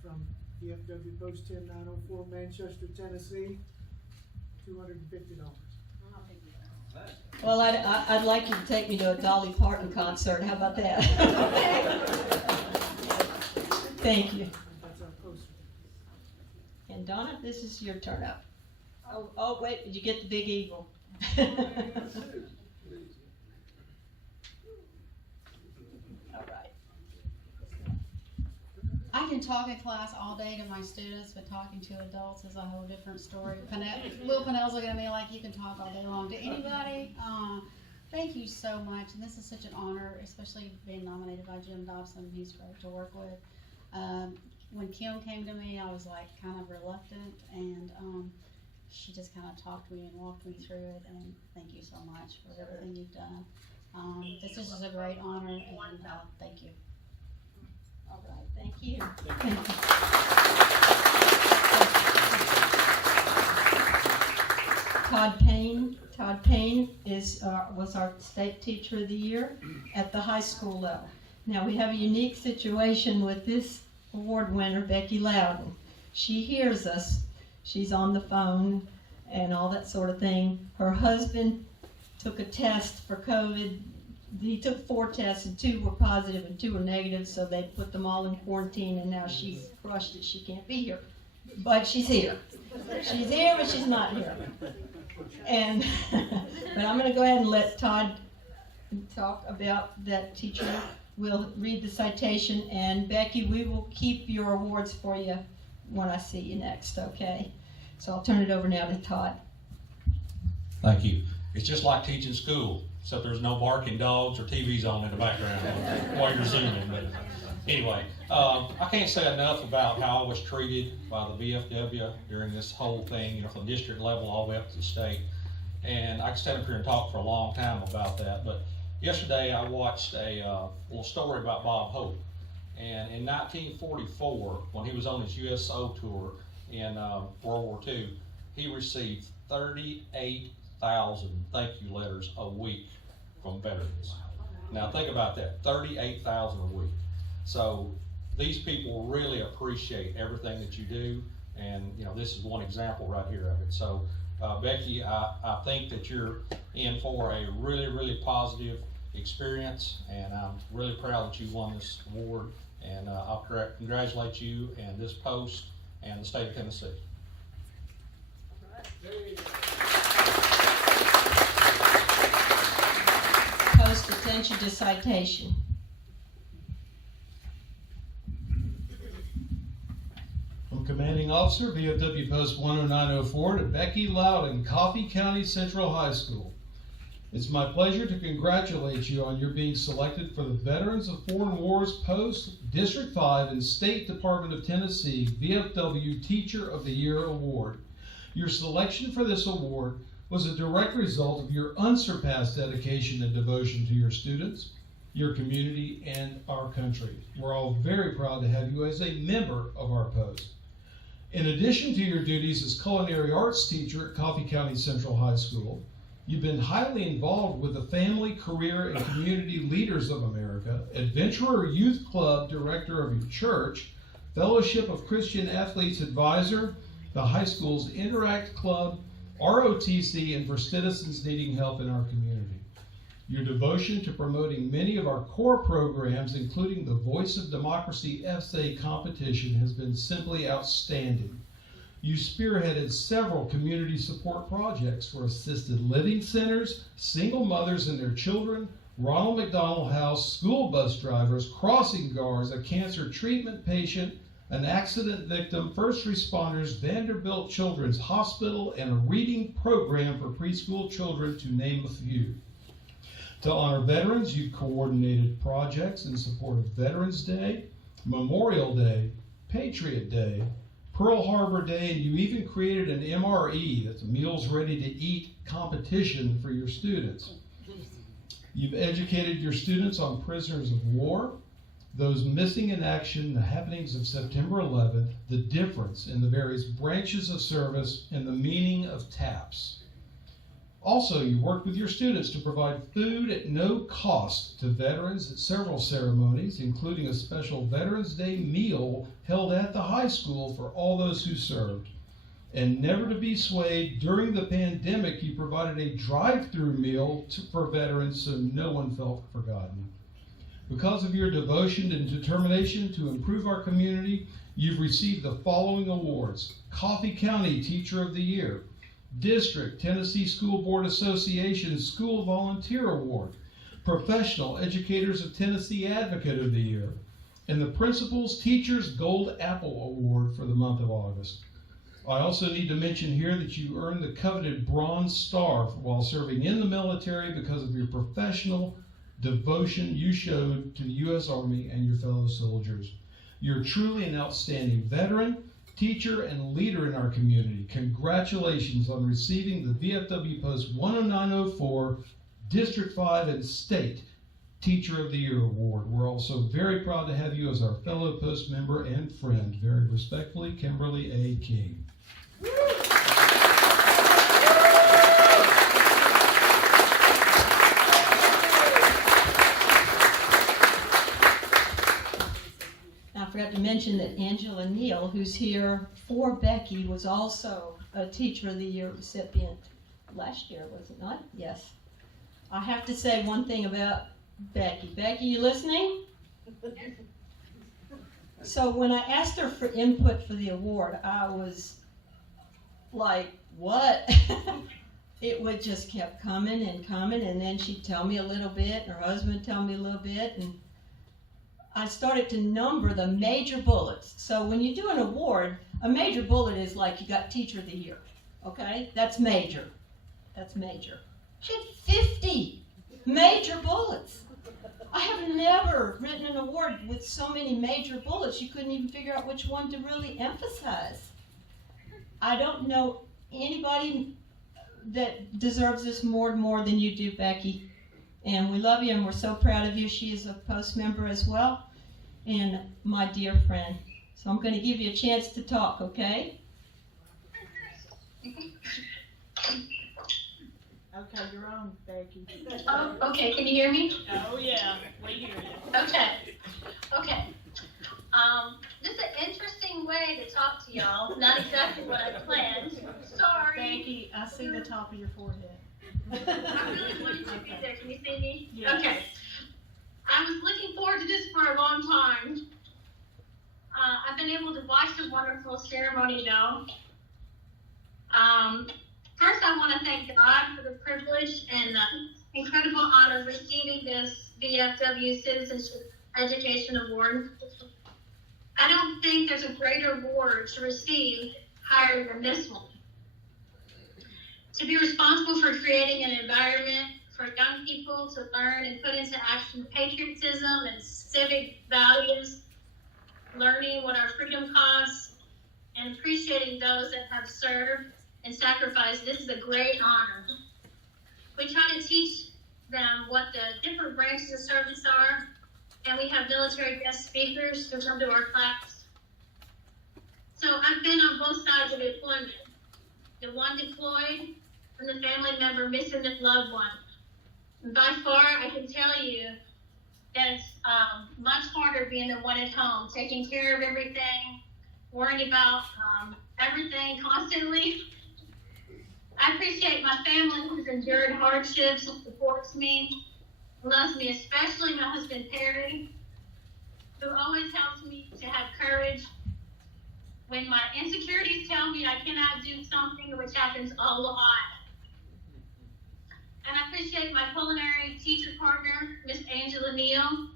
From VFW Post 10904 Manchester, Tennessee, $250. Well, I'd like you to take me to a Dolly Parton concert. How about that? Thank you. That's our poster. And Donna, this is your turn up. Oh, wait, did you get the big eagle? All right. I can talk in class all day to my students, but talking to adults is a whole different story. Will Pinnell's looking at me like you can talk all day long. To anybody, thank you so much. And this is such an honor, especially being nominated by Jim Dobson. He's great to work with. when Kim came to me, I was like kind of reluctant, and she just kind of talked to me and walked me through it, and thank you so much for everything you've done. This is just a great honor, and thank you. All right, thank you. Todd Payne was our state teacher of the year at the high school level. Now we have a unique situation with this award winner, Becky Loudon. She hears us. She's on the phone and all that sort of thing. Her husband took a test for COVID. He took 4 tests and 2 were positive and 2 were negative, so they put them all in quarantine, and now she's crushed it. She can't be here, but she's here. She's here, but she's not here. And but I'm going to go ahead and let Todd talk about that teacher. We'll read the citation, and Becky, we will keep your awards for you when I see you next, okay? So I'll turn it over now to Todd. Thank you. It's just like teaching school, except there's no barking dogs or TVs on in the background while you're zooming. But anyway, I can't say enough about how I was treated by the VFW during this whole thing, from district level all the way up to the state. And I could stand up here and talk for a long time about that, but yesterday I watched a little story about Bob Hope. And in 1944, when he was on his USO tour in World War II, he received 38,000 thank you letters a week from veterans. Now think about that, 38,000 a week. So these people really appreciate everything that you do, and this is one example right here of it. So Becky, I think that you're in for a really, really positive experience, and I'm really proud that you won this award, and I'll congratulate you and this post and the state of Tennessee. Post attention to citation. From Commanding Officer, VFW Post 10904, to Becky Loudon, Coffee County Central High School. It's my pleasure to congratulate you on your being selected for the Veterans of Foreign Wars Post, District 5, and State Department of Tennessee VFW Teacher of the Year Award. Your selection for this award was a direct result of your unsurpassed dedication and devotion to your students, your community, and our country. We're all very proud to have you as a member of our post. In addition to your duties as culinary arts teacher at Coffee County Central High School, you've been highly involved with the Family, Career, and Community Leaders of America, Adventurer Youth Club Director of your church, Fellowship of Christian Athletes Advisor, the high school's Interact Club, ROTC, and for citizens needing help in our community. Your devotion to promoting many of our core programs, including the Voice of Democracy essay competition, has been simply outstanding. You spearheaded several community support projects for assisted living centers, single mothers and their children, Ronald McDonald House, school bus drivers, crossing guards, a cancer treatment patient, an accident victim, first responders, Vanderbilt Children's Hospital, and a reading program for preschool children, to name a few. To honor veterans, you coordinated projects in support of Veterans Day, Memorial Day, Patriot Day, Pearl Harbor Day, and you even created an MRE, that's Meals Ready to Eat competition for your students. You've educated your students on prisoners of war, those missing in action, the happenings of September 11th, the difference in the various branches of service, and the meaning of TAPS. Also, you worked with your students to provide food at no cost to veterans at several ceremonies, including a special Veterans Day meal held at the high school for all those who served. And never to be swayed, during the pandemic, you provided a drive-through meal for veterans so no one felt forgotten. Because of your devotion and determination to improve our community, you've received the following awards: Coffee County Teacher of the Year, District Tennessee School Board Association School Volunteer Award, Professional Educators of Tennessee Advocate of the Year, and the Principal's Teachers Gold Apple Award for the month of August. I also need to mention here that you earned the coveted Bronze Star while serving in the military because of your professional devotion you showed to the U.S. Army and your fellow soldiers. You're truly an outstanding veteran, teacher, and leader in our community. Congratulations on receiving the VFW Post 10904 District 5 and State Teacher of the Year Award. We're also very proud to have you as our fellow Post member and friend. Very respectfully, Kimberly A. King. I forgot to mention that Angela Neal, who's here for Becky, was also a Teacher of the Year recipient last year, was it not? Yes. I have to say one thing about Becky. Becky, you listening? So when I asked her for input for the award, I was like, what? It would just kept coming, and then she'd tell me a little bit, and her husband would tell me a little bit, and I started to number the major bullets. So when you do an award, a major bullet is like you got Teacher of the Year, okay? That's major. That's major. She had 50 major bullets. I have never written an award with so many major bullets. You couldn't even figure out which one to really emphasize. I don't know anybody that deserves this more than you do, Becky. And we love you, and we're so proud of you. She is a Post member as well, and my dear friend. So I'm going to give you a chance to talk, okay? Okay, you're on, Becky. Oh, okay, can you hear me? Oh, yeah, we hear you. Okay. This is an interesting way to talk to y'all. Not exactly what I planned. Sorry. Becky, I see the top of your forehead. I really wanted to be there. Can you see me? Yes. Okay. I was looking forward to this for a long time. I've been able to watch the wonderful ceremony though. First, I want to thank God for the privilege and the incredible honor of receiving this VFW Citizenship Education Award. I don't think there's a greater award to receive higher than this one. To be responsible for creating an environment for young people to learn and put into action patriotism and civic values, learning what our freedom costs, and appreciating those that have served and sacrificed. This is a great honor. We try to teach them what the different branches of service are, and we have military guest speakers who come to our class. So I've been on both sides of deployment. The one deployed and the family member missing their loved one. And by far, I can tell you that it's much harder being the one at home, taking care of everything, worrying about everything constantly. I appreciate my family who's endured hardships and supports me, loves me, especially my husband Perry, who always helps me to have courage when my insecurities tell me I cannot do something, which happens a lot. And I appreciate my culinary teacher partner, Miss Angela Neal,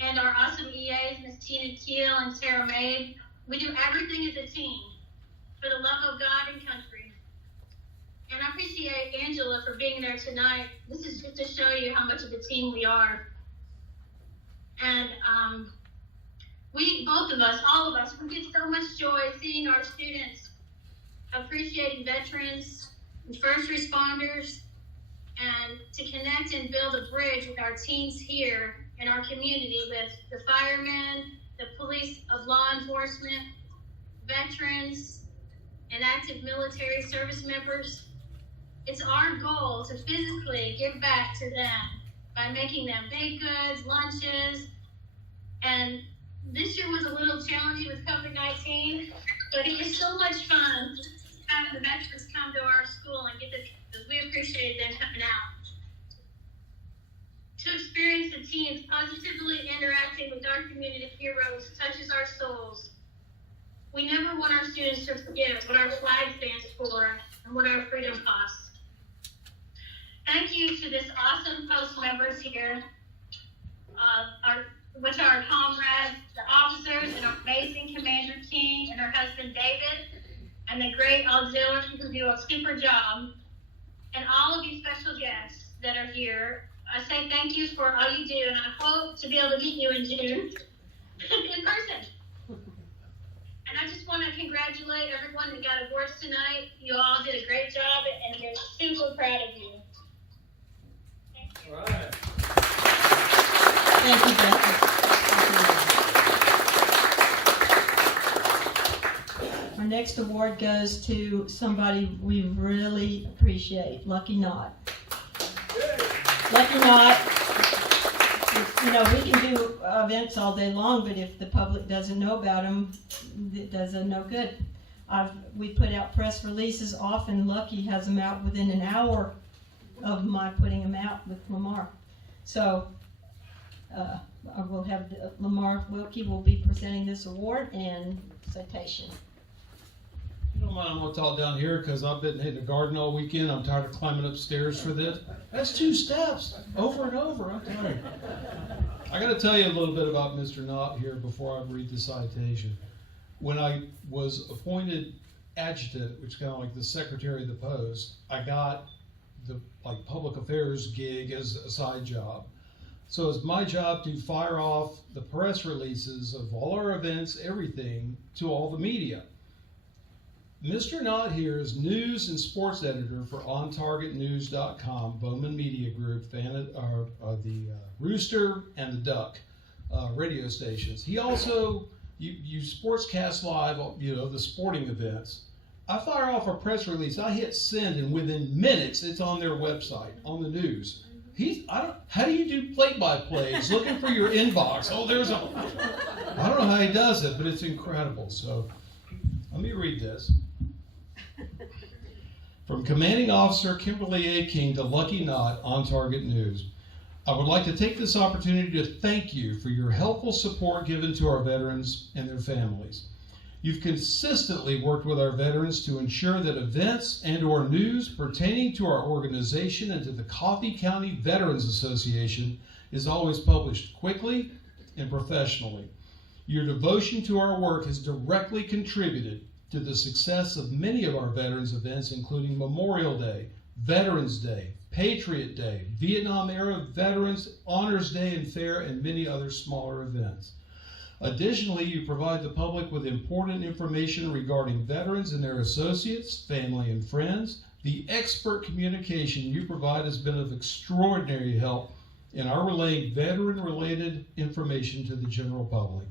and our awesome EAs, Miss Tina Keel and Sarah Mabe. We do everything as a team for the love of God and country. And I appreciate Angela for being there tonight. This is just to show you how much of a team we are. And we, both of us, all of us, we get so much joy seeing our students appreciating veterans and first responders, and to connect and build a bridge with our teens here in our community with the firemen, the police of law enforcement, veterans, and active military service members. It's our goal to physically give back to them by making them baked goods, lunches, and this year was a little challenging with COVID-19, but it was so much fun having the veterans come to our school and get we appreciated them coming out. To experience the teams positively interacting with our community heroes touches our souls. We never want our students to forget what our flag stands for and what our freedom costs. Thank you to this awesome Post members here, which are our comrades, the officers, and our amazing Commander King and her husband David, and the great auxiliaries who do a super job, and all of you special guests that are here. I say thank you for all you do, and I hope to be able to meet you in June in person. And I just want to congratulate everyone that got awards tonight. You all did a great job, and we're super proud of you. All right. Thank you, Becky. Our next award goes to somebody we really appreciate, Lucky Knot. Lucky Knot, you know, we can do events all day long, but if the public doesn't know about them, it does them no good. We put out press releases often. Lucky has them out within an hour of my putting them out with Lamar. So I will have Lamar Wilkie will be presenting this award and citation. You don't mind, I'm gonna talk down here because I've been hitting the garden all weekend. I'm tired of climbing upstairs for this. That's 2 steps over and over. I'm tired. I got to tell you a little bit about Mr. Knott here before I read the citation. When I was appointed adjutant, which is kind of like the secretary of the post, I got the public affairs gig as a side job. So it's my job to fire off the press releases of all our events, everything, to all the media. Mr. Knott here is news and sports editor for OnTargetNews.com, Bowman Media Group, fan of the Rooster and the Duck radio stations. He also, you sportscast live, you know, the sporting events. I fire off a press release, I hit send, and within minutes it's on their website, on the news. How do you do play-by-plays, looking for your inbox? Oh, I don't know how he does it, but it's incredible. So let me read this. From Commanding Officer Kimberly A. King to Lucky Knott on Target News. I would like to take this opportunity to thank you for your helpful support given to our veterans and their families. You've consistently worked with our veterans to ensure that events and/or news pertaining to our organization and to the Coffee County Veterans Association is always published quickly and professionally. Your devotion to our work has directly contributed to the success of many of our veterans events, including Memorial Day, Veterans Day, Patriot Day, Vietnam-era Veterans Honors Day and Fair, and many other smaller events. Additionally, you provide the public with important information regarding veterans and their associates, family, and friends. The expert communication you provide has been of extraordinary help in our relaying veteran-related information to the general public.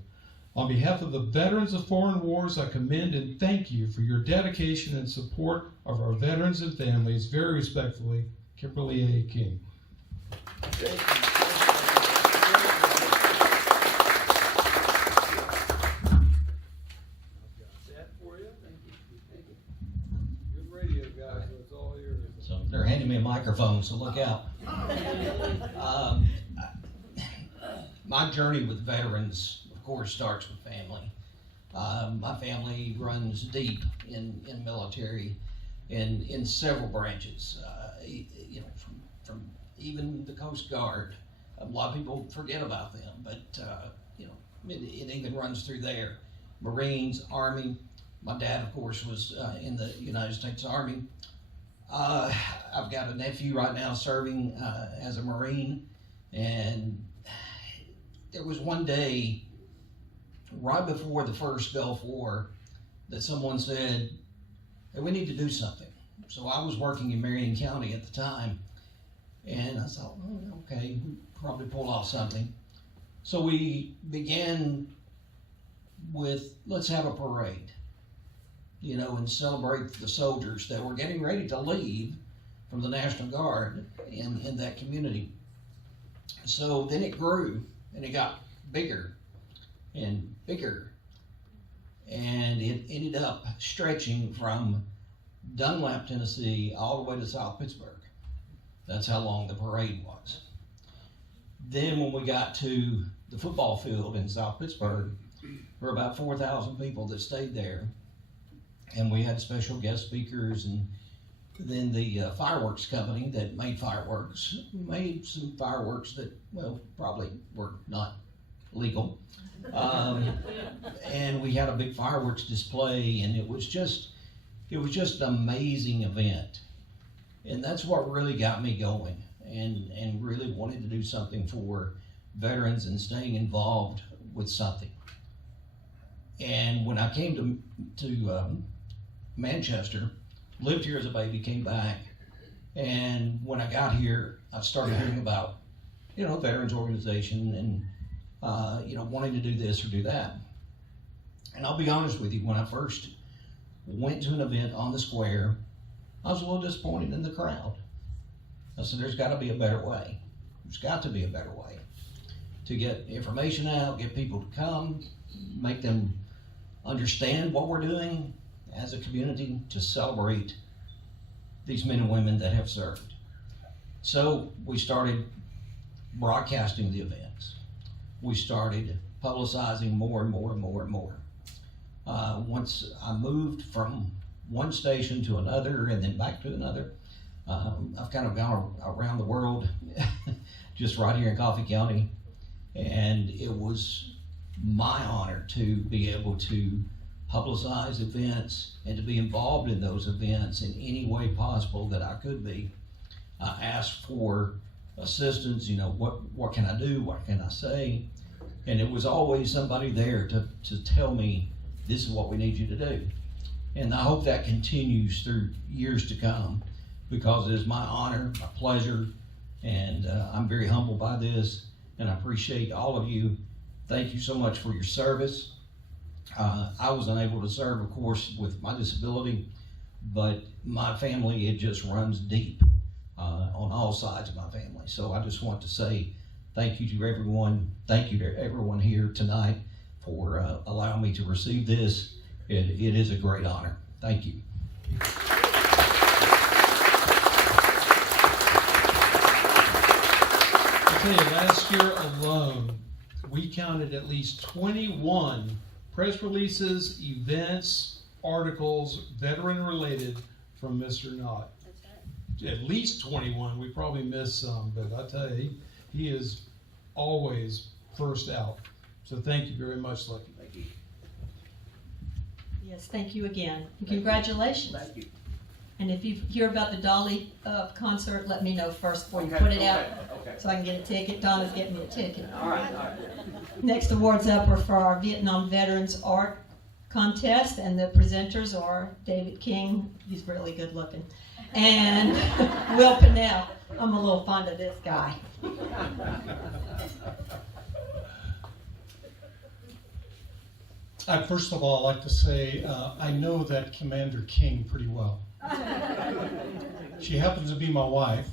On behalf of the veterans of foreign wars, I commend and thank you for your dedication and support of our veterans and families. Very respectfully, Kimberly A. King. So they're handing me a microphone, so look out. My journey with veterans, of course, starts with family. My family runs deep in military in several branches. You know, from even the Coast Guard. A lot of people forget about them, but you know, it even runs through there. Marines, Army. My dad, of course, was in the United States Army. I've got a nephew right now serving as a Marine, and there was one day right before the first Gulf War that someone said, hey, we need to do something. So I was working in Marion County at the time, and I thought, okay, we probably pull off something. So we began with, let's have a parade, you know, and celebrate the soldiers that were getting ready to leave from the National Guard in that community. So then it grew, and it got bigger and bigger, and it ended up stretching from Dunlap, Tennessee, all the way to South Pittsburgh. That's how long the parade was. Then when we got to the football field in South Pittsburgh, there were about 4,000 people that stayed there, and we had special guest speakers, and then the fireworks company that made fireworks made some fireworks that, well, probably were not legal. And we had a big fireworks display, and it was just an amazing event. And that's what really got me going, and really wanted to do something for veterans and staying involved with something. And when I came to Manchester, lived here as a baby, came back, and when I got here, I started hearing about, veterans organization and, wanting to do this or do that. And I'll be honest with you, when I first went to an event on the square, I was a little disappointed in the crowd. I said, there's got to be a better way. There's got to be a better way to get information out, get people to come, make them understand what we're doing as a community to celebrate these men and women that have served. So we started broadcasting the events. We started publicizing more and more and more and more. Once I moved from one station to another and then back to another, I've kind of gone around the world, just right here in Coffee County, and it was my honor to be able to publicize events and to be involved in those events in any way possible that I could be. I asked for assistance, what can I do, what can I say, and it was always somebody there to tell me, this is what we need you to do. And I hope that continues through years to come, because it is my honor, my pleasure, and I'm very humbled by this, and I appreciate all of you. Thank you so much for your service. I was unable to serve, of course, with my disability, but my family, it just runs deep on all sides of my family. So I just want to say thank you to everyone. Thank you to everyone here tonight for allowing me to receive this. It is a great honor. Thank you. I'll tell you, last year alone, we counted at least 21 press releases, events, articles, veteran-related from Mr. Knott. That's right. At least 21. We probably missed some, but I tell you, he is always first out. So thank you very much, Lucky. Thank you. Yes, thank you again. Congratulations. Thank you. And if you hear about the Dolly concert, let me know first before you put it out, so I can get a ticket. Donna's getting me a ticket. All right. Next awards up are for our Vietnam Veterans Art Contest, and the presenters are David King, he's really good looking, and Will Pinnell. I'm a little fond of this guy. First of all, I'd like to say I know that Commander King pretty well. She happens to be my wife,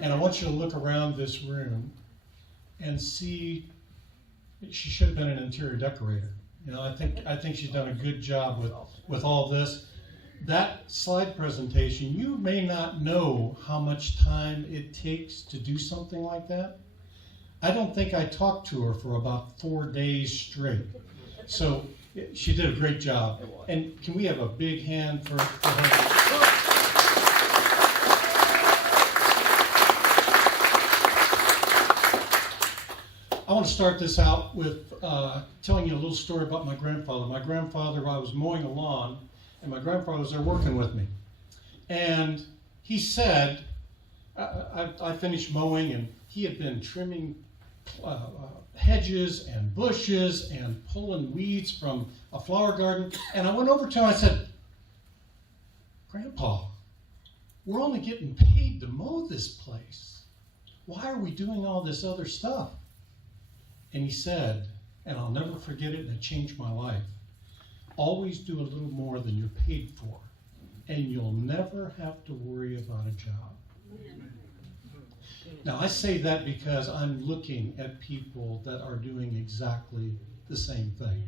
and I want you to look around this room and see. She should have been an interior decorator. I think she's done a good job with all this. That slide presentation, you may not know how much time it takes to do something like that. I don't think I talked to her for about 4 days straight. So she did a great job. And can we have a big hand for her? I want to start this out with telling you a little story about my grandfather. My grandfather, I was mowing a lawn, and my grandfather was there working with me. And he said, I finished mowing, and he had been trimming hedges and bushes and pulling weeds from a flower garden. And I went over to him and I said, Grandpa, we're only getting paid to mow this place. Why are we doing all this other stuff? And he said, and I'll never forget it, and it changed my life, always do a little more than you're paid for, and you'll never have to worry about a job. Now, I say that because I'm looking at people that are doing exactly the same thing.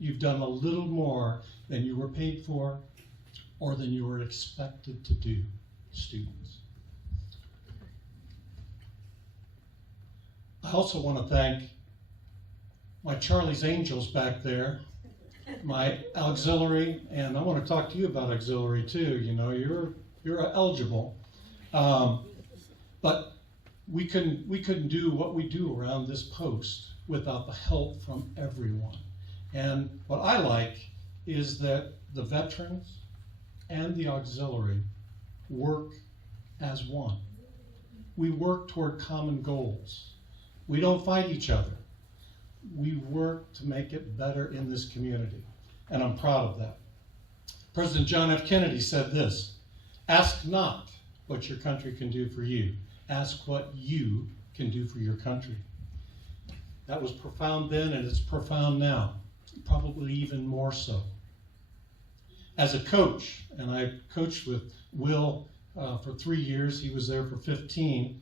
You've done a little more than you were paid for or than you were expected to do, students. I also want to thank my Charlie's Angels back there, my auxiliary, and I want to talk to you about auxiliary too. You're eligible, but we couldn't do what we do around this post without the help from everyone. And what I like is that the veterans and the auxiliary work as one. We work toward common goals. We don't fight each other. We work to make it better in this community. and I'm proud of that. President John F. Kennedy said this: ask not what your country can do for you, ask what you can do for your country. That was profound then, and it's profound now, probably even more so. As a coach, and I coached with Will for 3 years, he was there for 15,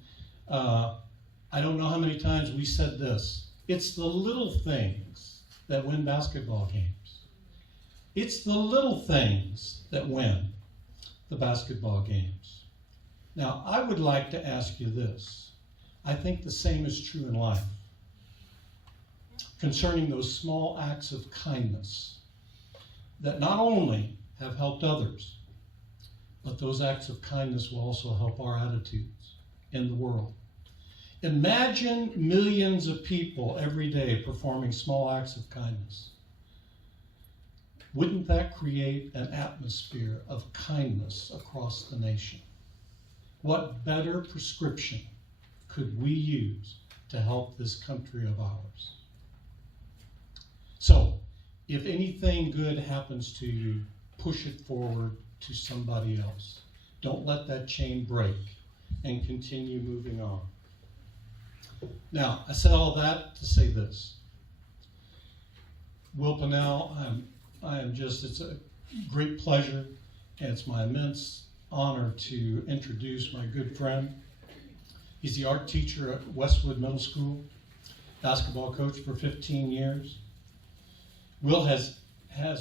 I don't know how many times we said this: it's the little things that win basketball games. It's the little things that win the basketball games. Now, I would like to ask you this. I think the same is true in life concerning those small acts of kindness that not only have helped others, but those acts of kindness will also help our attitudes in the world. Imagine millions of people every day performing small acts of kindness. Wouldn't that create an atmosphere of kindness across the nation? What better prescription could we use to help this country of ours? So, if anything good happens to you, push it forward to somebody else. Don't let that chain break, and continue moving on. Now, I said all that to say this. Will Pinnell, it's a great pleasure, and it's my immense honor to introduce my good friend. He's the art teacher at Westwood Middle School, basketball coach for 15 years. Will has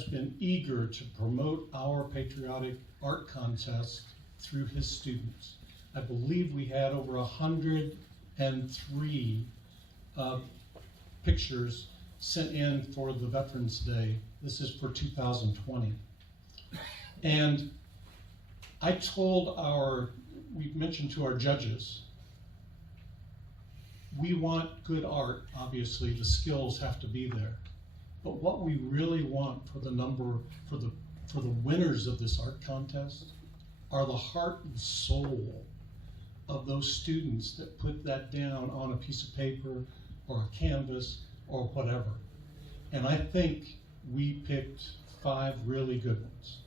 been eager to promote our patriotic art contest through his students. I believe we had over 103 pictures sent in for the Veterans Day. This is for 2020. And I told we mentioned to our judges, we want good art, obviously, the skills have to be there. But what we really want for the winners of this art contest are the heart and soul of those students that put that down on a piece of paper or a canvas or whatever. And I think we picked 5 really good ones.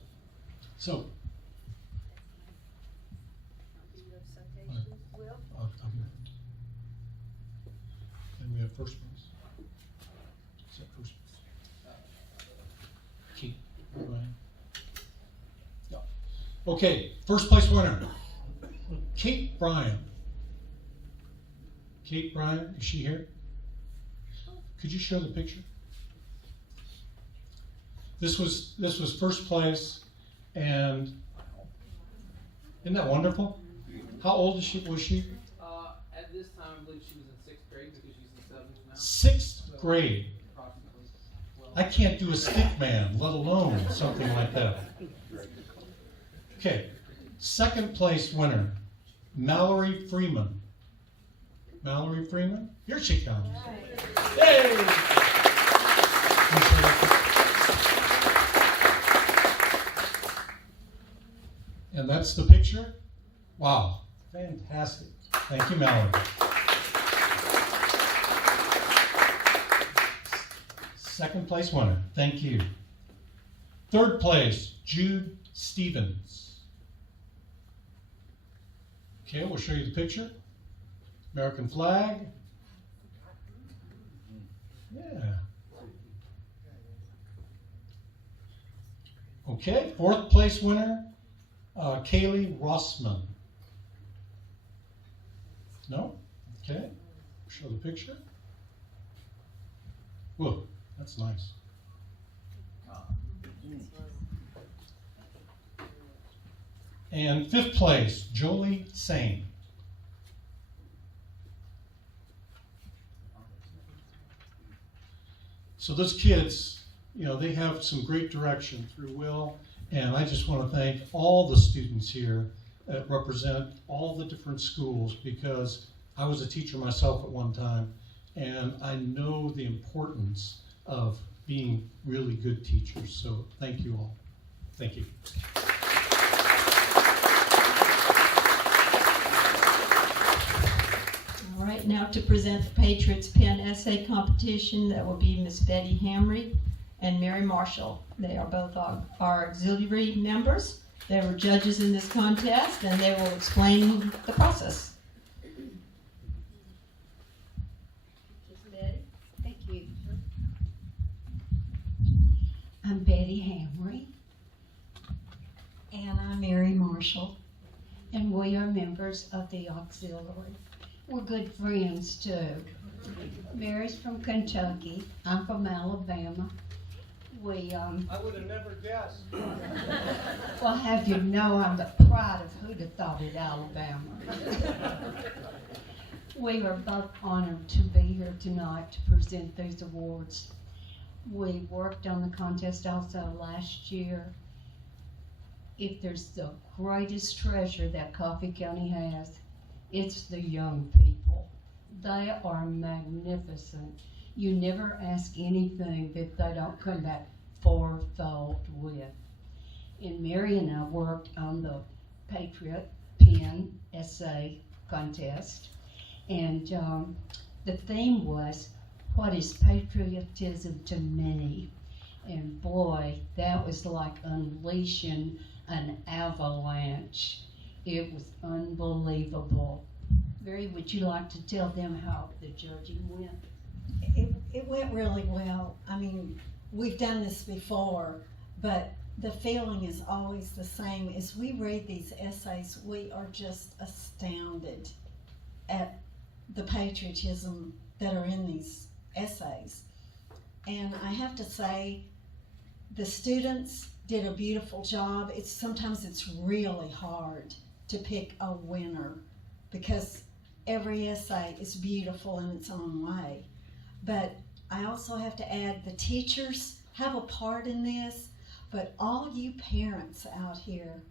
So, and we have first place. Is that first place? Keep Brian. Yeah. Okay, first place winner, Kate Bryan. Kate Bryan, is she here? Could you show the picture? This was first place, and isn't that wonderful? How old was she? At this time, I believe she was in 6th grade because she's in 7th now. 6th grade. I can't do a stick man, let alone something like that. Okay, second place winner, Mallory Freeman. Mallory Freeman, here she comes. Hey! And that's the picture. Wow, fantastic. Thank you, Mallory. Second place winner, thank you. Third place, Jude Stevens. Okay, we'll show you the picture. American flag. Yeah. Okay, fourth place winner, Kaylee Rossman. No? Okay, show the picture. Whoa, that's nice. And fifth place, Jolie Sane. So those kids, they have some great direction through Will, and I just want to thank all the students here that represent all the different schools, because I was a teacher myself at one time, and I know the importance of being really good teachers. So thank you all. Thank you. All right, now to present the Patriots Pen Essay Competition, that will be Miss Betty Hamry. and Mary Marshall. They are both our auxiliary members. They were judges in this contest, and they will explain the process. Thank you. I'm Betty Hamry, and I'm Mary Marshall, and we are members of the auxiliary. We're good friends too. Mary's from Kentucky, I'm from Alabama. I would have never guessed. Well, have you know, I'm the pride of who'd have thought it, Alabama. We are both honored to be here tonight to present these awards. We worked on the contest also last year. If there's the greatest treasure that Coffee County has, it's the young people. They are magnificent. You never ask anything that they don't come back fourfold with. And Mary and I worked on the Patriot Pen Essay Contest, and the theme was, what is patriotism to me? And boy, that was like unleashing an avalanche. It was unbelievable. Mary, would you like to tell them how the judging went? It went really well. I mean, we've done this before, but the feeling is always the same. As we read these essays, we are just astounded at the patriotism that are in these essays. And I have to say, the students did a beautiful job. Sometimes it's really hard to pick a winner because every essay is beautiful in its own way. But I also have to add, the teachers have a part in this, but all you parents out here,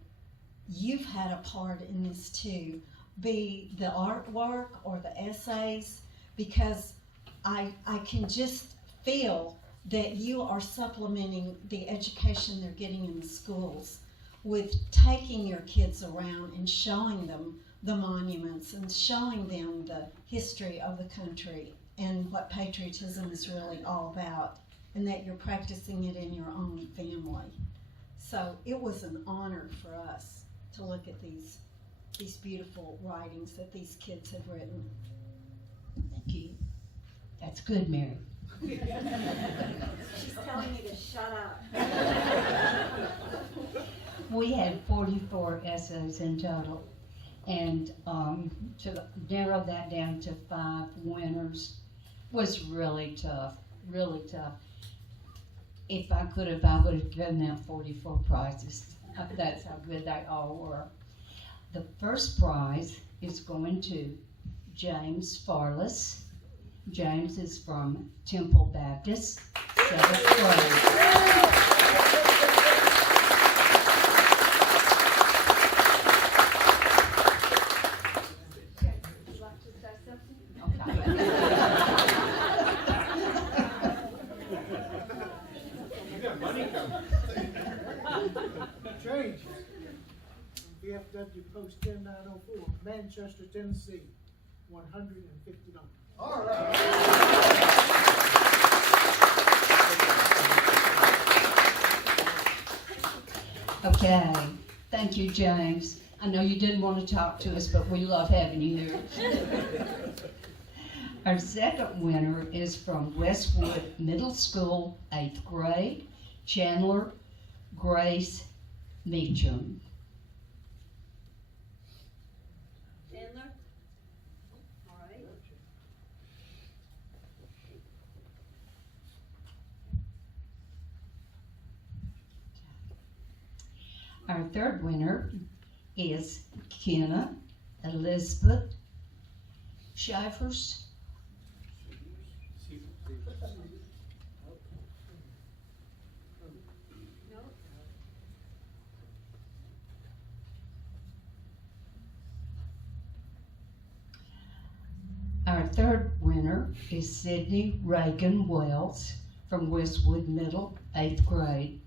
you've had a part in this too. Be the artwork or the essays, because I can just feel that you are supplementing the education they're getting in the schools with taking your kids around and showing them the monuments and showing them the history of the country and what patriotism is really all about, and that you're practicing it in your own family. So it was an honor for us to look at these beautiful writings that these kids have written. Thank you. That's good, Mary. She's telling me to shut up. We had 44 essays in total, and to narrow that down to 5 winners was really tough, really tough. If I could have, I would have given out 44 prizes. That's how good they all were. The first prize is going to James Farless. James is from Temple Baptist, 7th grade. Change. VFW Post 10904, Manchester, Tennessee, $150. All right. Okay, thank you, James. I know you didn't want to talk to us, but we love having you here. Our second winner is from Westwood Middle School, 8th grade, Chandler Grace Meacham. Chandler? All right. Our third winner is Kenna Elizabeth Shivers. Our third winner is Sydney Reagan Wells from Westwood Middle, 8th grade.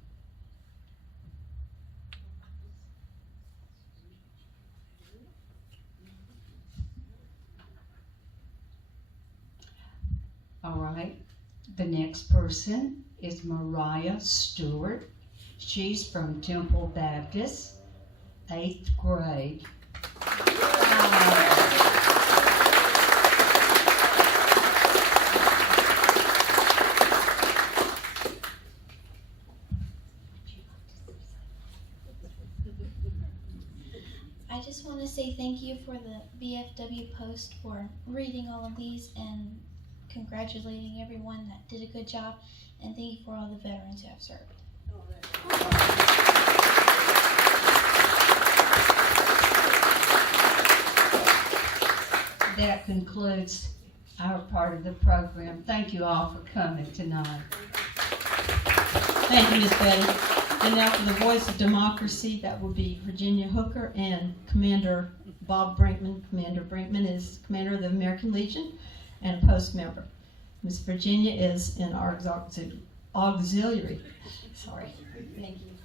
All right. The next person is Mariah Stewart. She's from Temple Baptist, 8th grade. I just want to say thank you for the VFW Post for reading all of these and congratulating everyone that did a good job, and thank you for all the veterans who have served. That concludes our part of the program. Thank you all for coming tonight. Thank you, Ms. Betty. And now for the Voice of Democracy, that will be Virginia Hooker and Commander Bob Brinkman. Commander Brinkman is Commander of the American Legion and a Post member. Ms. Virginia is in our auxiliary. Sorry. Thank you.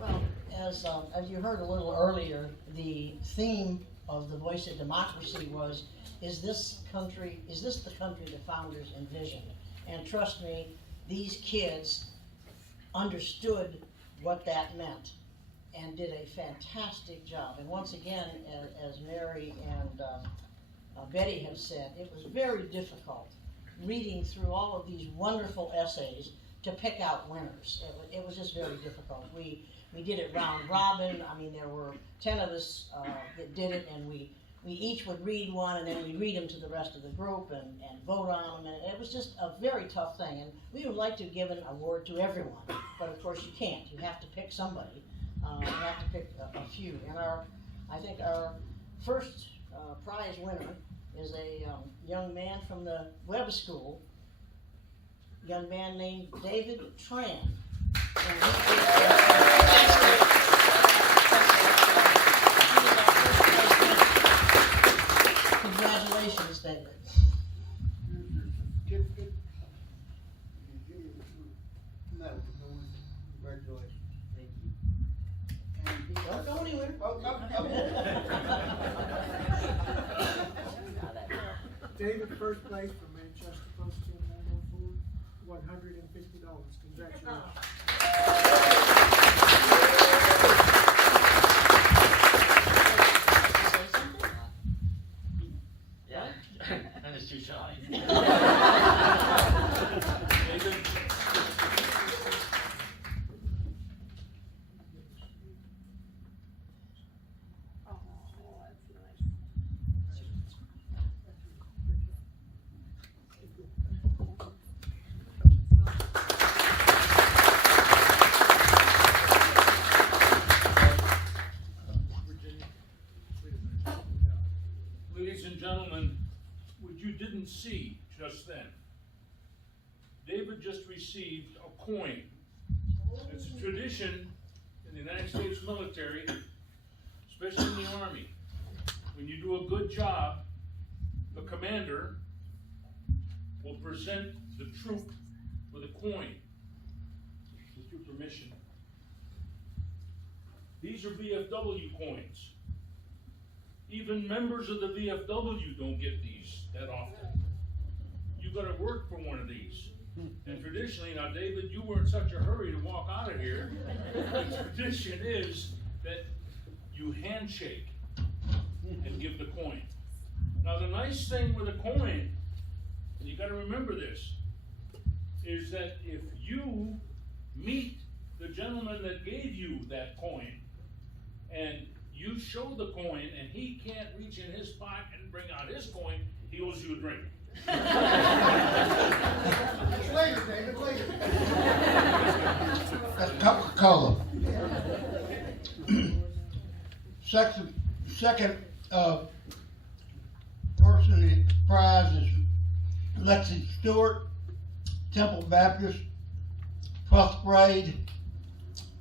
Well, as you heard a little earlier, the theme of the Voice of Democracy was, is this the country the founders envisioned? And trust me, these kids understood what that meant and did a fantastic job. And once again, as Mary and Betty have said, it was very difficult reading through all of these wonderful essays to pick out winners. It was just very difficult. We did it round robin. I mean, there were 10 of us that did it, and we each would read one, and then we'd read them to the rest of the group and vote on them, and it was just a very tough thing. And we would like to give an award to everyone, but of course you can't. You have to pick somebody. You have to pick a few. And I think our first prize winner is a young man from the Webb School, a young man named David Tran. Congratulations, David. Certificate. No, congratulations. Thank you. Don't go anywhere. David, first place for Manchester Post 10904, $150. Congratulations. That is too shy. Ladies and gentlemen, what you didn't see just then, David just received a coin. It's a tradition in the United States military, especially in the Army. When you do a good job, the commander will present the troop with a coin, with your permission. These are VFW coins. Even members of the VFW don't get these that often. You gotta work for one of these. And traditionally, now David, you were in such a hurry to walk out of here. The tradition is that you handshake and give the coin. Now the nice thing with a coin, and you gotta remember this, is that if you meet the gentleman that gave you that coin, and you show the coin and he can't reach in his pocket and bring out his coin, he owes you a drink. Later, David, later. That's Coca-Cola. Second person in the prize is Lexi Stewart, Temple Baptist, 12th grade.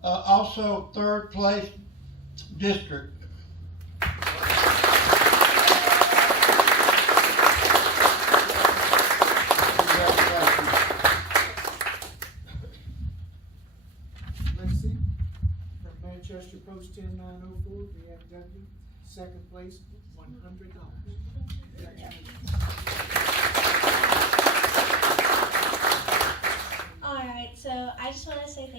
Also third place, district. Lacey from Manchester Post 10904, VFW, second place, $100. Congratulations.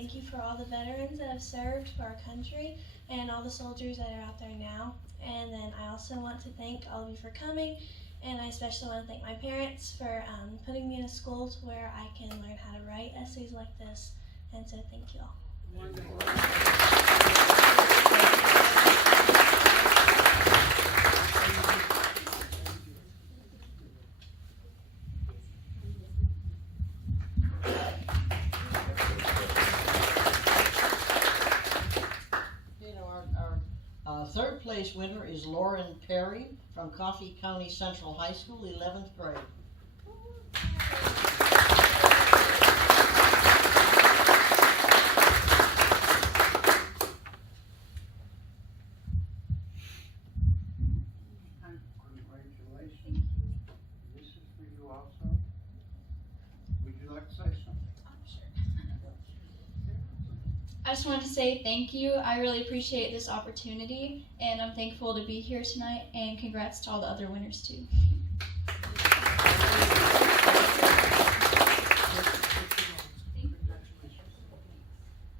thank you for all the veterans that have served for our country and all the soldiers that are out there now. And then I also want to thank all of you for coming, and I especially want to thank my parents for putting me in a school to where I can learn how to write essays like this. And so thank you all. Our third place winner is Lauren Perry from Coffee County Central High School, 11th grade. Congratulations. This is for you also. Would you like to say something? I just wanted to say thank you. I really appreciate this opportunity, and I'm thankful to be here tonight, and congrats to all the other winners too.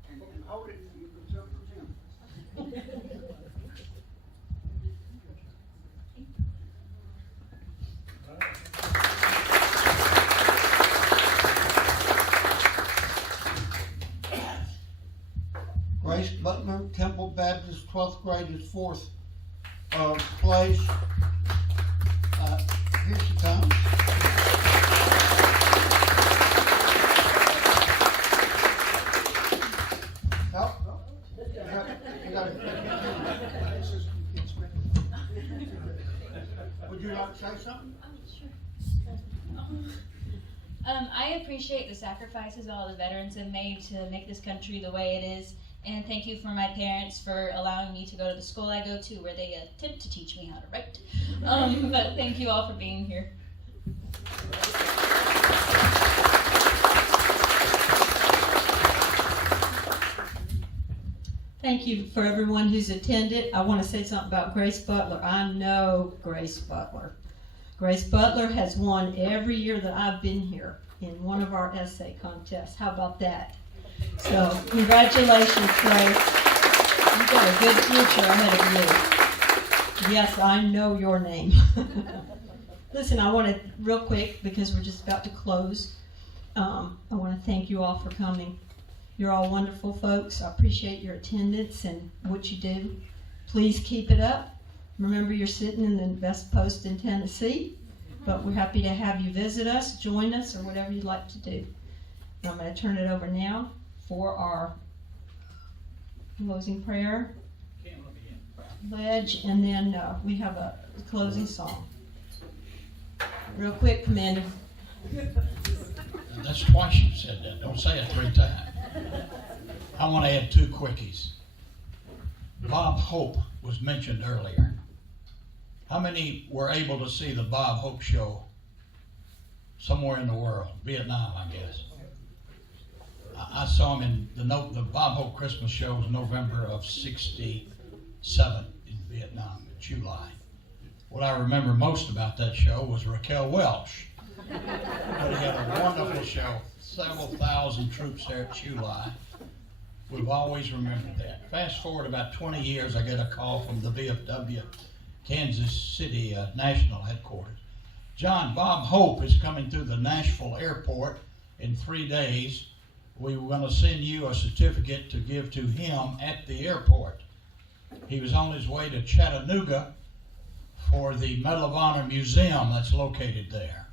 And hold it, you can jump for him. Grace Butler, Temple Baptist, 12th grade, is 4th place. Here she comes. Would you like to say something? I appreciate the sacrifices all the veterans have made to make this country the way it is, and thank you for my parents for allowing me to go to the school I go to where they attempt to teach me how to write. But thank you all for being here. Thank you for everyone who's attended. I want to say something about Grace Butler. I know Grace Butler. Grace Butler has won every year that I've been here in one of our essay contests. How about that? So, congratulations, Grace. You've got a good future ahead of you. Yes, I know your name. Listen, I want to, real quick, because we're just about to close, I want to thank you all for coming. You're all wonderful folks. I appreciate your attendance and what you do. Please keep it up. Remember, you're sitting in the best post in Tennessee, but we're happy to have you visit us, join us, or whatever you'd like to do. And I'm going to turn it over now for our closing prayer, pledge, and then we have a closing song. Real quick, Commander. That's twice you said that. Don't say it 3 times. I want to add 2 quickies. Bob Hope was mentioned earlier. How many were able to see the Bob Hope show somewhere in the world? Vietnam, I guess. I saw him in the Bob Hope Christmas show was November of '67 in Vietnam, July. What I remember most about that show was Raquel Welch. But he had a wonderful show. Several thousand troops there at July. We've always remembered that. Fast forward about 20 years, I get a call from the VFW Kansas City National Headquarters. John, Bob Hope is coming through the Nashville airport in 3 days. We were going to send you a certificate to give to him at the airport. He was on his way to Chattanooga for the Medal of Honor Museum that's located there.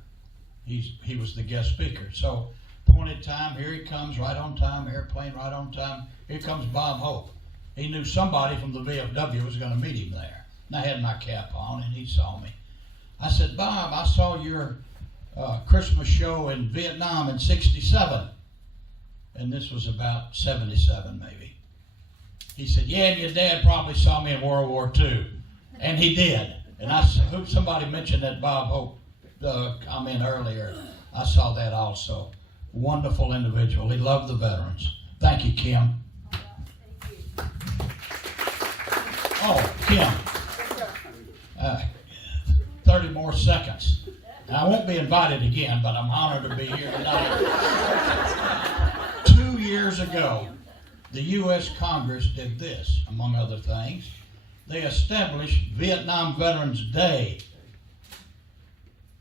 He was the guest speaker. So, appointed time, here he comes, right on time, airplane right on time. Here comes Bob Hope. He knew somebody from the VFW was going to meet him there. And I had my cap on, and he saw me. I said, Bob, I saw your Christmas show in Vietnam in '67. And this was about '77, maybe. He said, yeah, and your dad probably saw me in World War II. And he did. And I said, somebody mentioned that Bob Hope comment earlier. I saw that also. Wonderful individual. He loved the veterans. Thank you, Kim. Oh, Kim. 30 more seconds. Now, I won't be invited again, but I'm honored to be here tonight. 2 years ago, the U.S. Congress did this, among other things. They established Vietnam Veterans Day.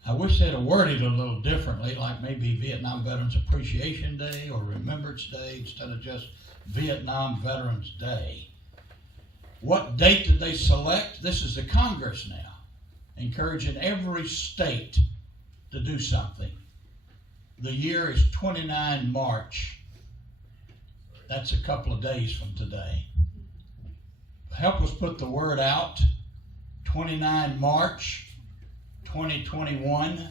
I wish they'd have worded it a little differently, like maybe Vietnam Veterans Appreciation Day or Remembrance Day instead of just Vietnam Veterans Day. What date did they select? This is the Congress now, encouraging every state to do something. The year is 29 March. That's a couple of days from today. Help us put the word out. 29 March 2021,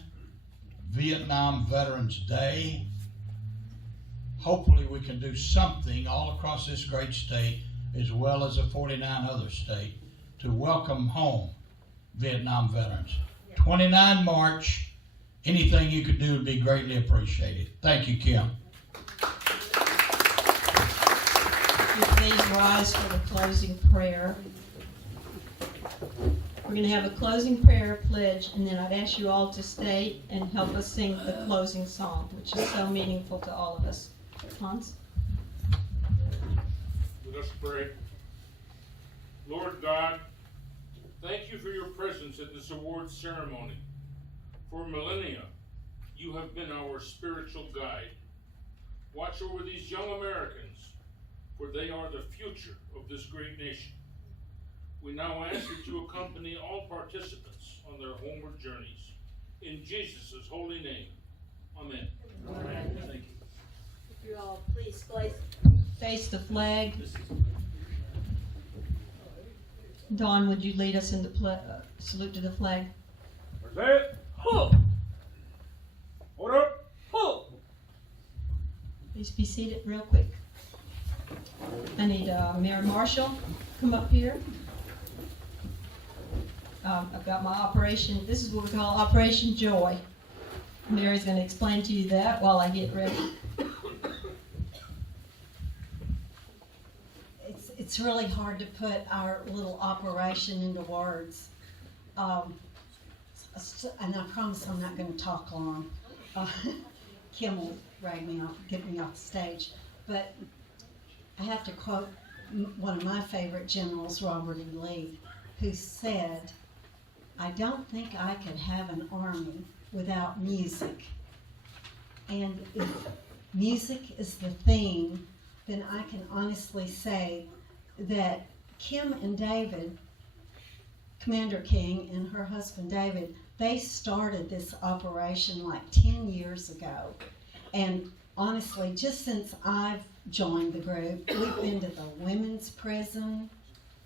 Vietnam Veterans Day. Hopefully we can do something all across this great state, as well as the 49 other states, to welcome home Vietnam veterans. 29 March, anything you could do would be greatly appreciated. Thank you, Kim. Would you please rise for the closing prayer? We're going to have a closing prayer pledge, and then I'd ask you all to stay and help us sing the closing song, which is so meaningful to all of us. Hans? Let us pray. Lord God, thank you for your presence at this awards ceremony. For millennia, you have been our spiritual guide. Watch over these young Americans, for they are the future of this great nation. We now ask that you accompany all participants on their homeward journeys. In Jesus' holy name, amen. Amen. Thank you. If you all please Face the flag. Dawn, would you lead us in the salute to the flag? Present. Ho! Hold up. Ho! Please be seated real quick. I need Mayor Marshall, come up here. I've got my operation, this is what we call Operation Joy. Mary's going to explain to you that while I get ready. It's really hard to put our little operation into words. And I promise I'm not going to talk long. Kim will get me off the stage. But I have to quote one of my favorite generals, Robert E. Lee, who said, "I don't think I could have an army without music. And if music is the theme, then I can honestly say that Kim and David, Commander King and her husband David, they started this operation like 10 years ago. And honestly, just since I've joined the group, we've been to the women's prison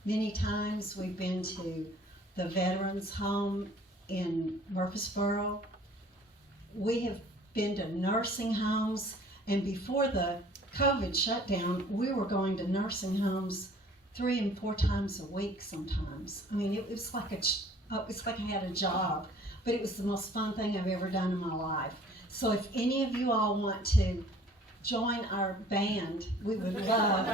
many times. We've been to the veterans home in Murfreesboro. We have been to nursing homes, and before the COVID shutdown, we were going to nursing homes 3 and 4 times a week sometimes. I mean, it was like I had a job, but it was the most fun thing I've ever done in my life. So if any of you all want to join our band, we would love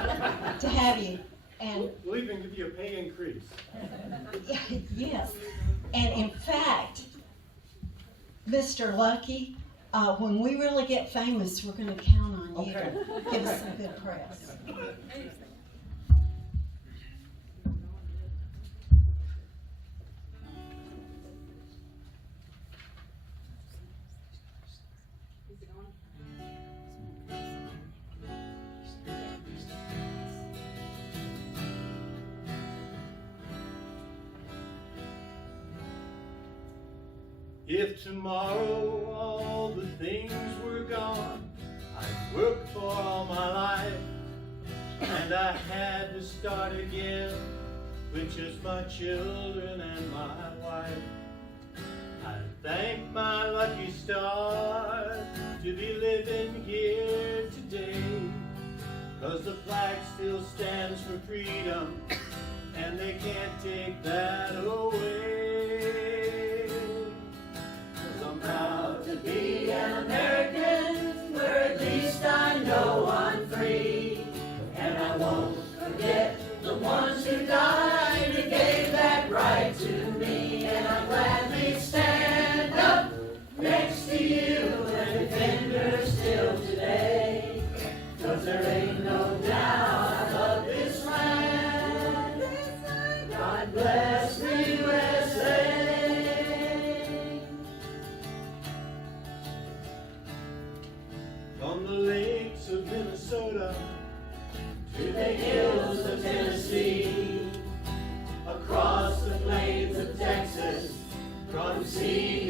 to have you. And we'll even give you a pay increase. Yes, and in fact, Mr. Lucky, when we really get famous, we're going to count on you to give us some good press. If tomorrow all the things were gone I've worked for all my life, and I had to start again with just my children and my wife, I thank my lucky stars to be living here today, 'cause the flag still stands for freedom and they can't take that away. 'Cause I'm proud to be an American, where at least I know I'm free, and I won't forget the ones who died and gave that right to me, and I'll gladly stand up next to you and defend her still today, 'cause there ain't no doubt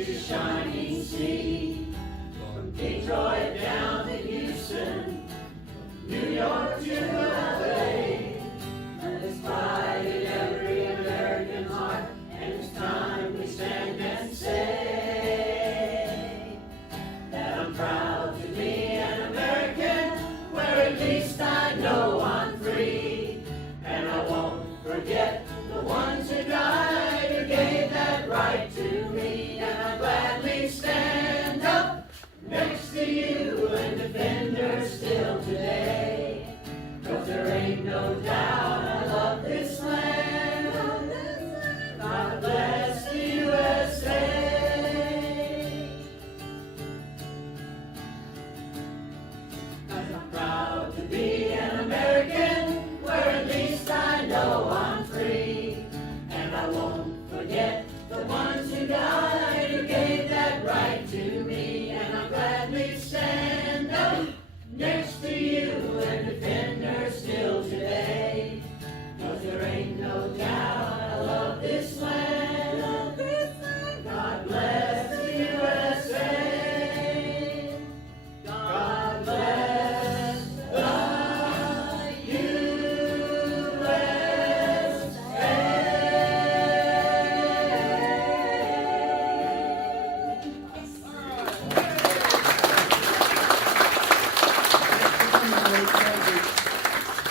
to shining sea. From Detroit down to Houston, New York